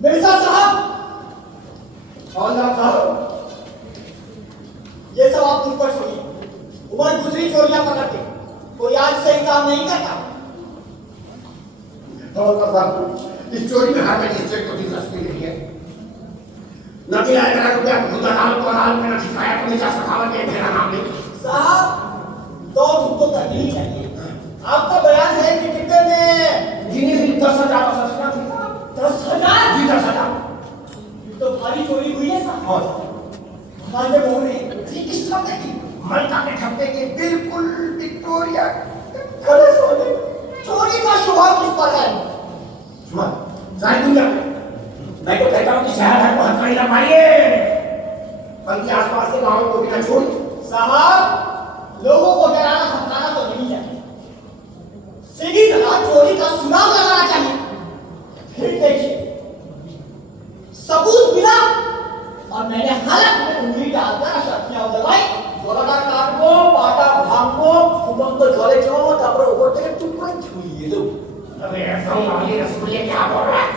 मिर्जा साहब, ये सब आप मुझ पर छोड़िए। उमर दूसरी चोरियां पकड़ते, कोई आज सही काम नहीं करता। इस चोरी में हर मजिस्ट्रेट को दिलचस्पी नहीं है। न दिलाया मेरा रुपया खुद अदालत को अदालत में न दिखाया तो निजा सखावत में मेरा नाम नहीं। साहब, दो धूप तो करनी ही चाहिए। आपका बयान है कि डिब्बे में जिन्हें 10,000 का सस्ता थी। 10,000? जी 10,000। तो भारी चोरी हुई है साहब। और हमारे मोह ने जी किस ठप्पे की? मलका के ठप्पे के बिल्कुल विक्टोरिया खड़े सोने। चोरी का शुभार किस पर है? सुन, सारी दुनिया मैं तो कहता हूँ कि शहर है को हथकड़ी लगाइए, बल्कि आसपास के गांवों को भी न छोड़िए। साहब, लोगों को डराना धमकाना तो नहीं चाहिए। सीधी तरह चोरी का सुराग लगाना चाहिए। फिर देखिए, सबूत मिला और मैंने हालत में उंगली डालकर शर्तियां दबाई। गोलाटा काटबो, पाटा भांगबो, फुटम तो झोले चो, तापर ऊपर से टुकड़ा छुइए दो। अबे ऐसा वाली रसगुल्ले क्या बोल रहा है?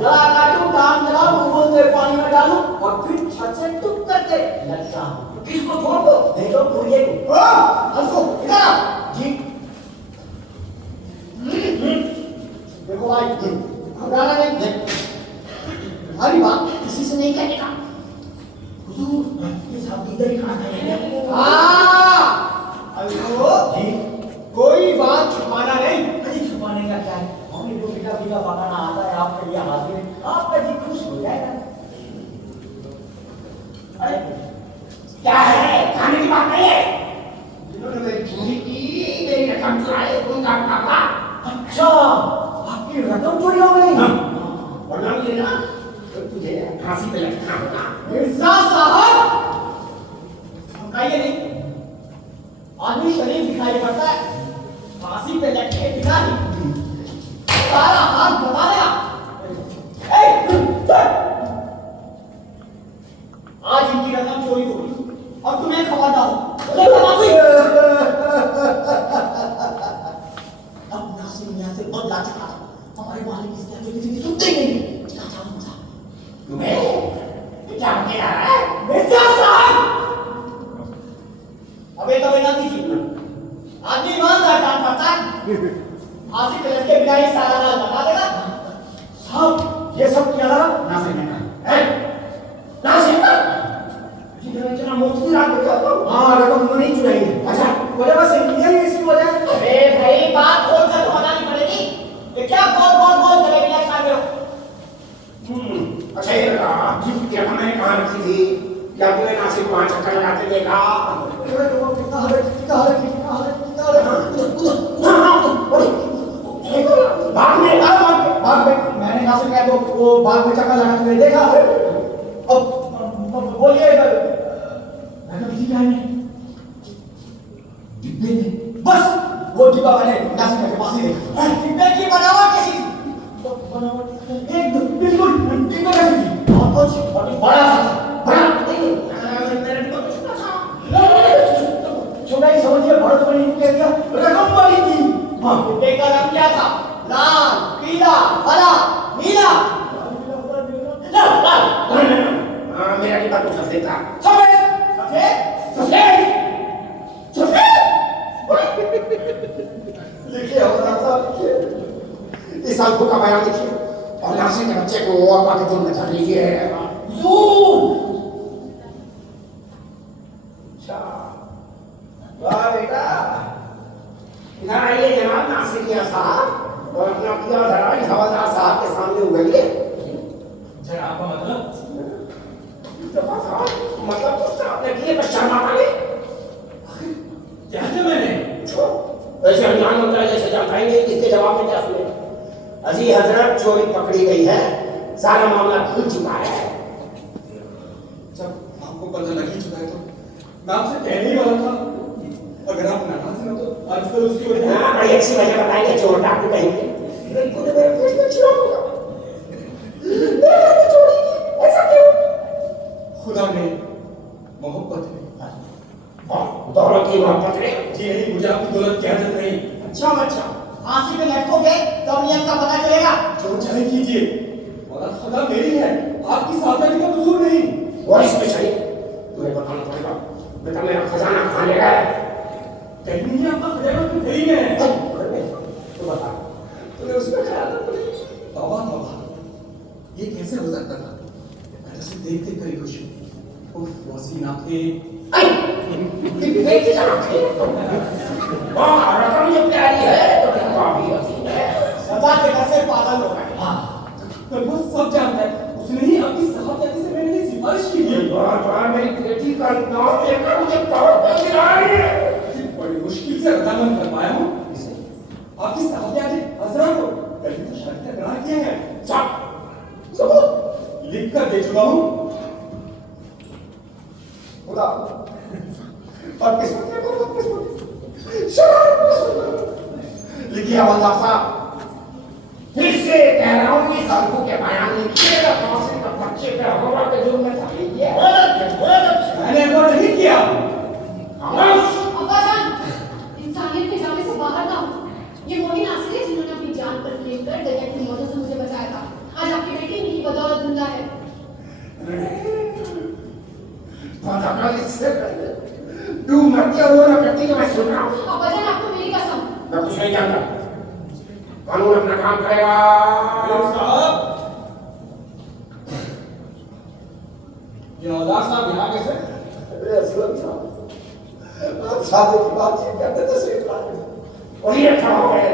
गला काटूं, कान चलाऊं, उबल के पानी में डालूं और फिर छत से टुक करके लटकाऊं। किसको छोड़ को? नहीं तो पूरिये को। हंसो, इधर आ। जी। देखो भाई, घबराना नहीं। हमारी बात किसी से नहीं कहने का। हुजूर, ये सब इधर ही खाना है। अयो जी, कोई बात छुपाना नहीं। अरे छुपाने का क्या है? हमें जो बिना बिना पकाना आता है आपके लिए हाजिर है। आपका जी खुश हो जाएगा। अरे क्या है? खाने की बात नहीं है। जिन्होंने मेरी चोरी की, मेरी रकम चुराई, उनका मुकाबला। अच्छा, आपकी रकम चोरी हो गई? वरना ये ना तो तुझे फांसी पे लटकना होगा। मिर्जा साहब, धमकाइए नहीं। आदमी शरीफ दिखाई पड़ता है, फांसी पे लटके बिना ही सारा हाथ बता देगा। आज इनकी रकम चोरी हो गई और तुम्हें खबर ना हो। अब नासिर मियां से बहुत लाचार था। हमारे मालिक इस तरह किसी की सुनते ही नहीं। लाचार मचा। तुम्हें क्या हो गया है? मिर्जा साहब, आदमी ईमानदार काम करता है। आसिफ के लड़के बिना ही सारा हाल बता देगा। साहब ये सब क्या नासिर ने कहा है? नासिर का इतना मुफ्त रात देखा तो हाँ रकम तो नहीं चुराई है। अच्छा बोले बस इंडिया ही इसकी वजह है। अरे भाई बात खोल कर तो बतानी पड़ेगी। ये क्या बोल करे बिना खाए हो? अच्छा ये क्या मैंने कहा रखी थी क्या तूने नासिर को वहाँ चक्कर लगाते देखा? भाग में मैंने नासिर कहा तो वो भाग में चक्कर लगाते हुए देखा। अब बोलिए मैडम जी क्या है डिब्बे में बस वो डिब्बा मैंने नासिर के पास ही देखा। डिब्बे की बनावट कैसी? एक बिल्कुल डिब्बे कैसी थी और कुछ बड़ा सा छोटा ही समझिए भरत बड़ी कह दिया रकम बड़ी थी। हाँ डिब्बे का रंग क्या था? लाल, पीला, हरा, नीला। हाँ मेरा डिब्बा तो सफेद था। लिखिए इस आंखों का बयान लिखिए और नासिर के बच्चे को अगवा के जुर्म में कर लीजिए। अच्छा वाह बेटा इधर आइए जनाब नासिर किया साहब और अपना पूरा धरा हवलदार साहब के सामने उगलिए। जनाब का मतलब मतलब कुछ आपने किए पर शर्मा वाले क्या किया मैंने? वैसे अनजान होता है जैसे जानता ही नहीं किसके जवाब में क्या सुने। अजी हजरत चोरी पकड़ी गई है सारा मामला खुल चुका है। जब आपको पता लग ही चुका है तो मैं आपसे कहने ही वाला था अगर आप नाराज हैं तो आजकल उसकी वजह हाँ बड़ी अच्छी वजह बताएंगे चोर डाकू कहेंगे मेरे पेट में चिड़ा होगा चोरी की ऐसा क्यों? खुदा ने मोहब्बत में दौलत की मोहब्बत है। जी नहीं मुझे आपकी दौलत की आदत नहीं। अच्छा आसिफ में लटकोगे तो नियम का पता चलेगा। जो चाहे कीजिए और खुदा मेरी है आपकी सावधानी का कसूर नहीं। वो इसमें चाहिए तुम्हें बताना पड़ेगा बेटा मेरा खजाना कहाँ ले गया है? कहीं नहीं आपका खजाना तो घर ही में है। तो बता तूने उसमें ख्याल तौबा तौबा ये कैसे हो सकता था? मैं तो सिर्फ देख देख कर ही खुश हूँ। उफ वसीम आंखें डिब्बे की आंखें वाह रकम ये प्यारी है तो डिब्बा भी हसीन है। सजा के घर से पागल हो गए। तो वो सब जानता है उसने ही आपकी साहबजादी से मेरे लिए सिफारिश की थी। बार मेरी बेटी का नाम लेकर मुझे तौर पे गिराई है। बड़ी मुश्किल से रजामंद कर पाया हूँ आपकी साहबजादी हजरा को कभी तो शर्त इकरार किए हैं। सबूत लिख कर दे चुका हूँ। खुदा और किस्मत में बहुत किस्मत लिखिए हवलदार साहब फिर से कह रहा हूँ इस आंखों के बयान लिखिएगा नासिर का बच्चे पे हवा के जुर्म में कर लीजिए। मैंने वो नहीं किया। अब्बा जान इंसानियत के जामे से बाहर ना हो। ये वही नासिर है जिन्होंने अपनी जान पर खेल कर दरिया की मौजों से मुझे बचाया था। आज आपकी बेटी इन्हीं की बदौलत जिंदा है। तू मरते हो ना करती तो मैं सुन रहा हूँ। अब्बा जान आपको मेरी कसम। मैं कुछ नहीं जानता कानून अपना काम करेगा। साहब ये हवलदार साहब यहाँ कैसे? अरे असलम साहब आप शादी की बातचीत करते तशरीफ लाए और ये खड़ा हो गए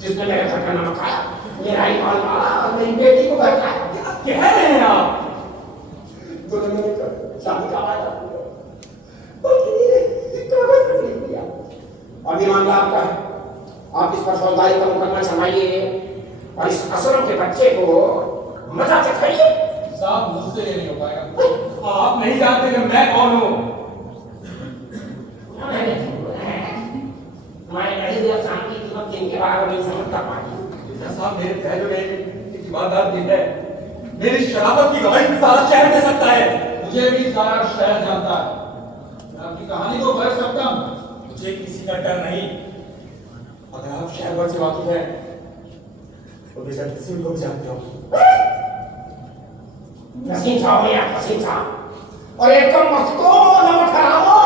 जिसने मेरे घर का नमक खाया मेरा ही माल मारा मेरी बेटी को बचाया। क्या कह रहे हैं आप? शादी का वादा अभी मामला आपका है आप इस पर फौजदारी का मुकदमा चलाइए और इस असलम के बच्चे को मजा चखाइए। साहब मुझसे ये नहीं हो पाएगा। आप नहीं जानते कि मैं कौन हूँ। हमारे कहीं भी शाम की कीमत दिन के बराबर नहीं समझ कर पाई। साहब मेरे पहलू में एक ईमानदार दिन है मेरी शराफत की गवाही पे सारा शहर दे सकता है। मुझे भी सारा शहर जानता है। मैं आपकी कहानी को पढ़ सकता हूँ। मुझे किसी का डर नहीं। अगर आप शहर भर से वाकिफ हैं तो बेशक किसी को भी जानते हो। नसीम साहब या नसीम साहब और एक कम वक्त को नमक हरामो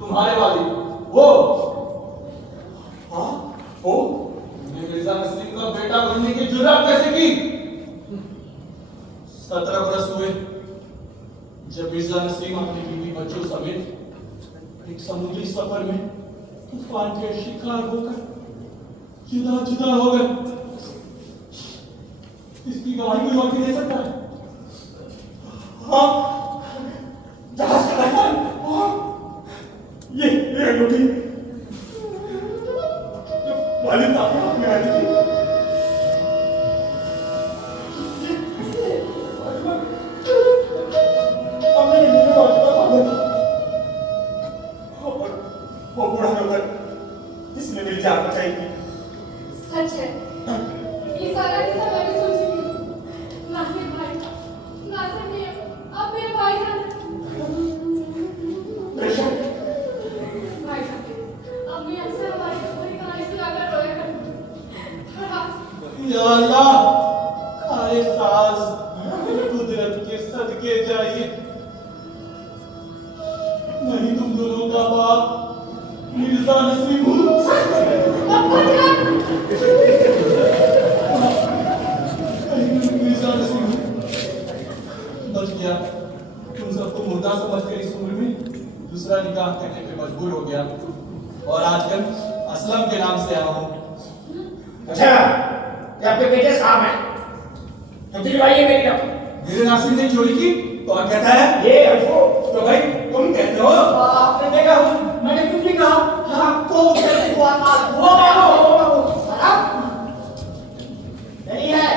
तुम्हारे वाली वो। हाँ वो तुमने मिर्जा नसीम का बेटा बनने की जुर्रत कैसे की? 17 बरस हुए जब मिर्जा नसीम अपनी बीवी बच्चों समेत एक समुद्री सफर में तूफान के शिकार होकर जुदा जुदा हो गए। इसकी गवाही कोई और भी दे सकता है? हाँ जहाज का कप्तान। हाँ ये अंगूठी वालिद साहब ने हाथ में आई थी। अब मैंने मेरे वालिद का बांधा था और वो बूढ़ा होकर जिसने मेरी जान बचाई थी। सच है, ये सारा किस्सा मैं भी सोच रही थी। नासिर भाई, नासिर ने अब मेरे भाई का बेशक भाई का अब मैं अक्सर हमारी पूरी कहानी सुनाकर रोया करती। और आज या अल्लाह खाए साज कुदरत के सदके जाइए। नहीं तुम दोनों का बाप मिर्जा नसीम हूँ। मिर्जा नसीम हूँ। बच गया। तुम सबको मुर्दा समझकर इस उम्र में दूसरा निकाह करने पे मजबूर हो गया और आजकल असलम के नाम से आया हूँ। अच्छा ये आपके बेटे साहब हैं तो दिलवाइए मेरी रकम। मेरे नासिर ने चोरी की तो क्या कहता है? ये अल्फो तो भाई तुम कहते हो? आपने देखा मैंने कुछ नहीं कहा। आपको कैसे हुआ था? नहीं है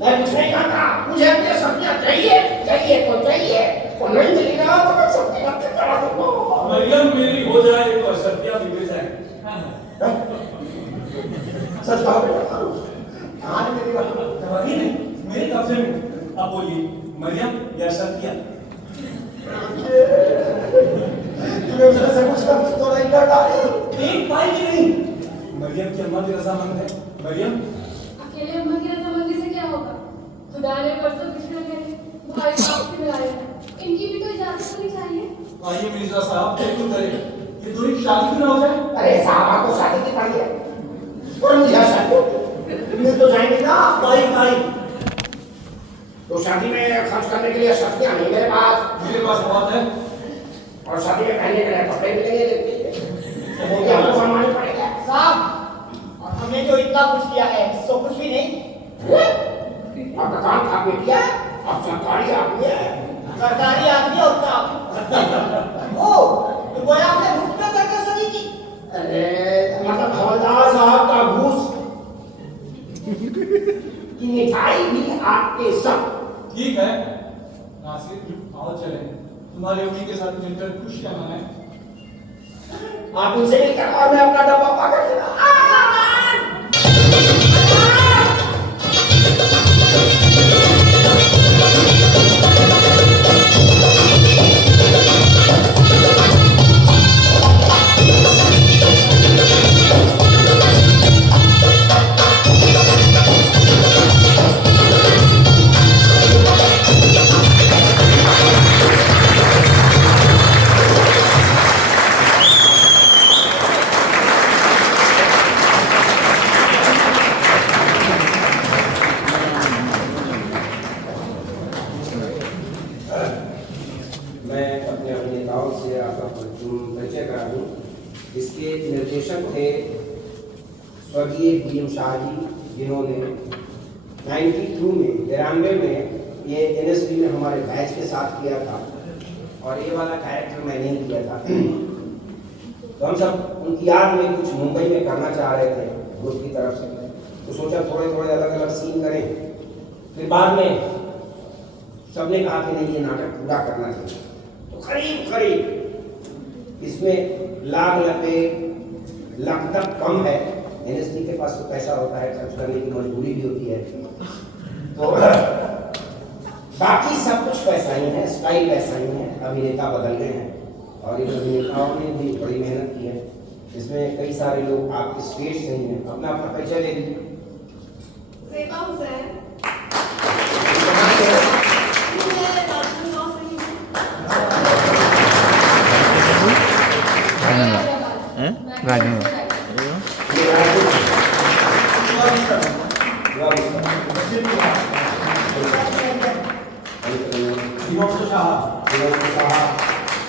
मैं कुछ नहीं खाता। मुझे अपनी सब्जियां चाहिए चाहिए तो चाहिए और नहीं मिलेगा तो मैं सब्जी रख के करा दूंगा। मरियम मेरी हो जाए तो शर्तियां बिगड़ जाए। सच कहो बेटा आज मेरी बात दवाई नहीं मेरे कब्जे में। अब बोलिए मरियम या शर्तियां? तूने मेरे से कुछ कर तो नहीं कर डाली। एक पाई की नहीं। मरियम की अम्मा भी रजामंद है। मरियम अकेले अम्मा की रजामंदी से क्या होगा? खुदा ने परसों पिछले महीने भाई बाप से मिलाया है, इनकी भी तो इजाजत होनी चाहिए। आइए मिर्जा साहब बिल्कुल करें। ये दो एक शादी क्यों ना हो जाए? अरे साहब आपको शादी की पड़ी है और मुझे शादी मिल तो जाएंगे ना। भाई तो शादी में खर्च करने के लिए शर्तियां नहीं मेरे पास। मेरे पास बहुत है। और शादी में पहनने के लिए कपड़े मिलेंगे वो भी आपको बनवाने पड़ेगा। साहब और हमने जो इतना कुछ किया है सो कुछ भी नहीं। आपका काम आपने किया आप सरकारी आदमी है। सरकारी आदमी और काम ओ तो वो आपने मुफ्त में करके सदी की। अरे मतलब हवलदार साहब का घूस की मिठाई भी आपके सब। ठीक है नासिर आओ चले तुम्हारे अम्मी के साथ मिलकर खुशियां मनाएं। आप उनसे मिलकर और मैं अपना डब्बा पाकर देना। इसके निर्देशक थे स्वर्गीय भीम शाह जी, जिन्होंने 92 में ये NSB में हमारे बैच के साथ किया था और ये वाला कैरेक्टर मैंने ही किया था। तो हम सब उनकी याद में कुछ मुंबई में करना चाह रहे थे ग्रुप की तरफ से, तो सोचा थोड़े थोड़े अलग अलग सीन करें। फिर बाद में सबने कहा कि नहीं ये नाटक पूरा करना चाहिए, तो करीब करीब इसमें लाख तक कम है। NSB के पास तो पैसा होता है, खर्च करने की मजबूरी भी होती है, तो बाकी सब कुछ पैसा ही है, स्टाइल पैसा ही है। अभिनेता बदल गए हैं और इन अभिनेताओं ने भी बड़ी मेहनत की है। इसमें कई सारे लोग आपके स्टेज से ही हैं। अपना अपना परिचय ले लीजिए। ज़ेबा हुसैन। मैं राजपूत गांव से ही हूँ।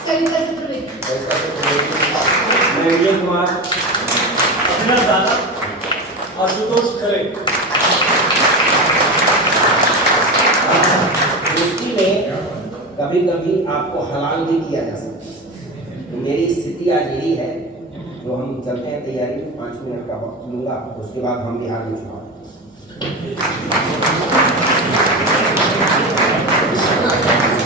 सरिता चतुर्वेदी, कुमार, अभिनव दादा, आशुतोष खरे। दोस्ती में कभी कभी आपको हलाल भी किया जा सकता है। तो मेरी स्थिति आज यही है, जो हम चलते हैं तैयारी, 5 मिनट का वक्त लूंगा, उसके बाद हम बिहार में चुनाव।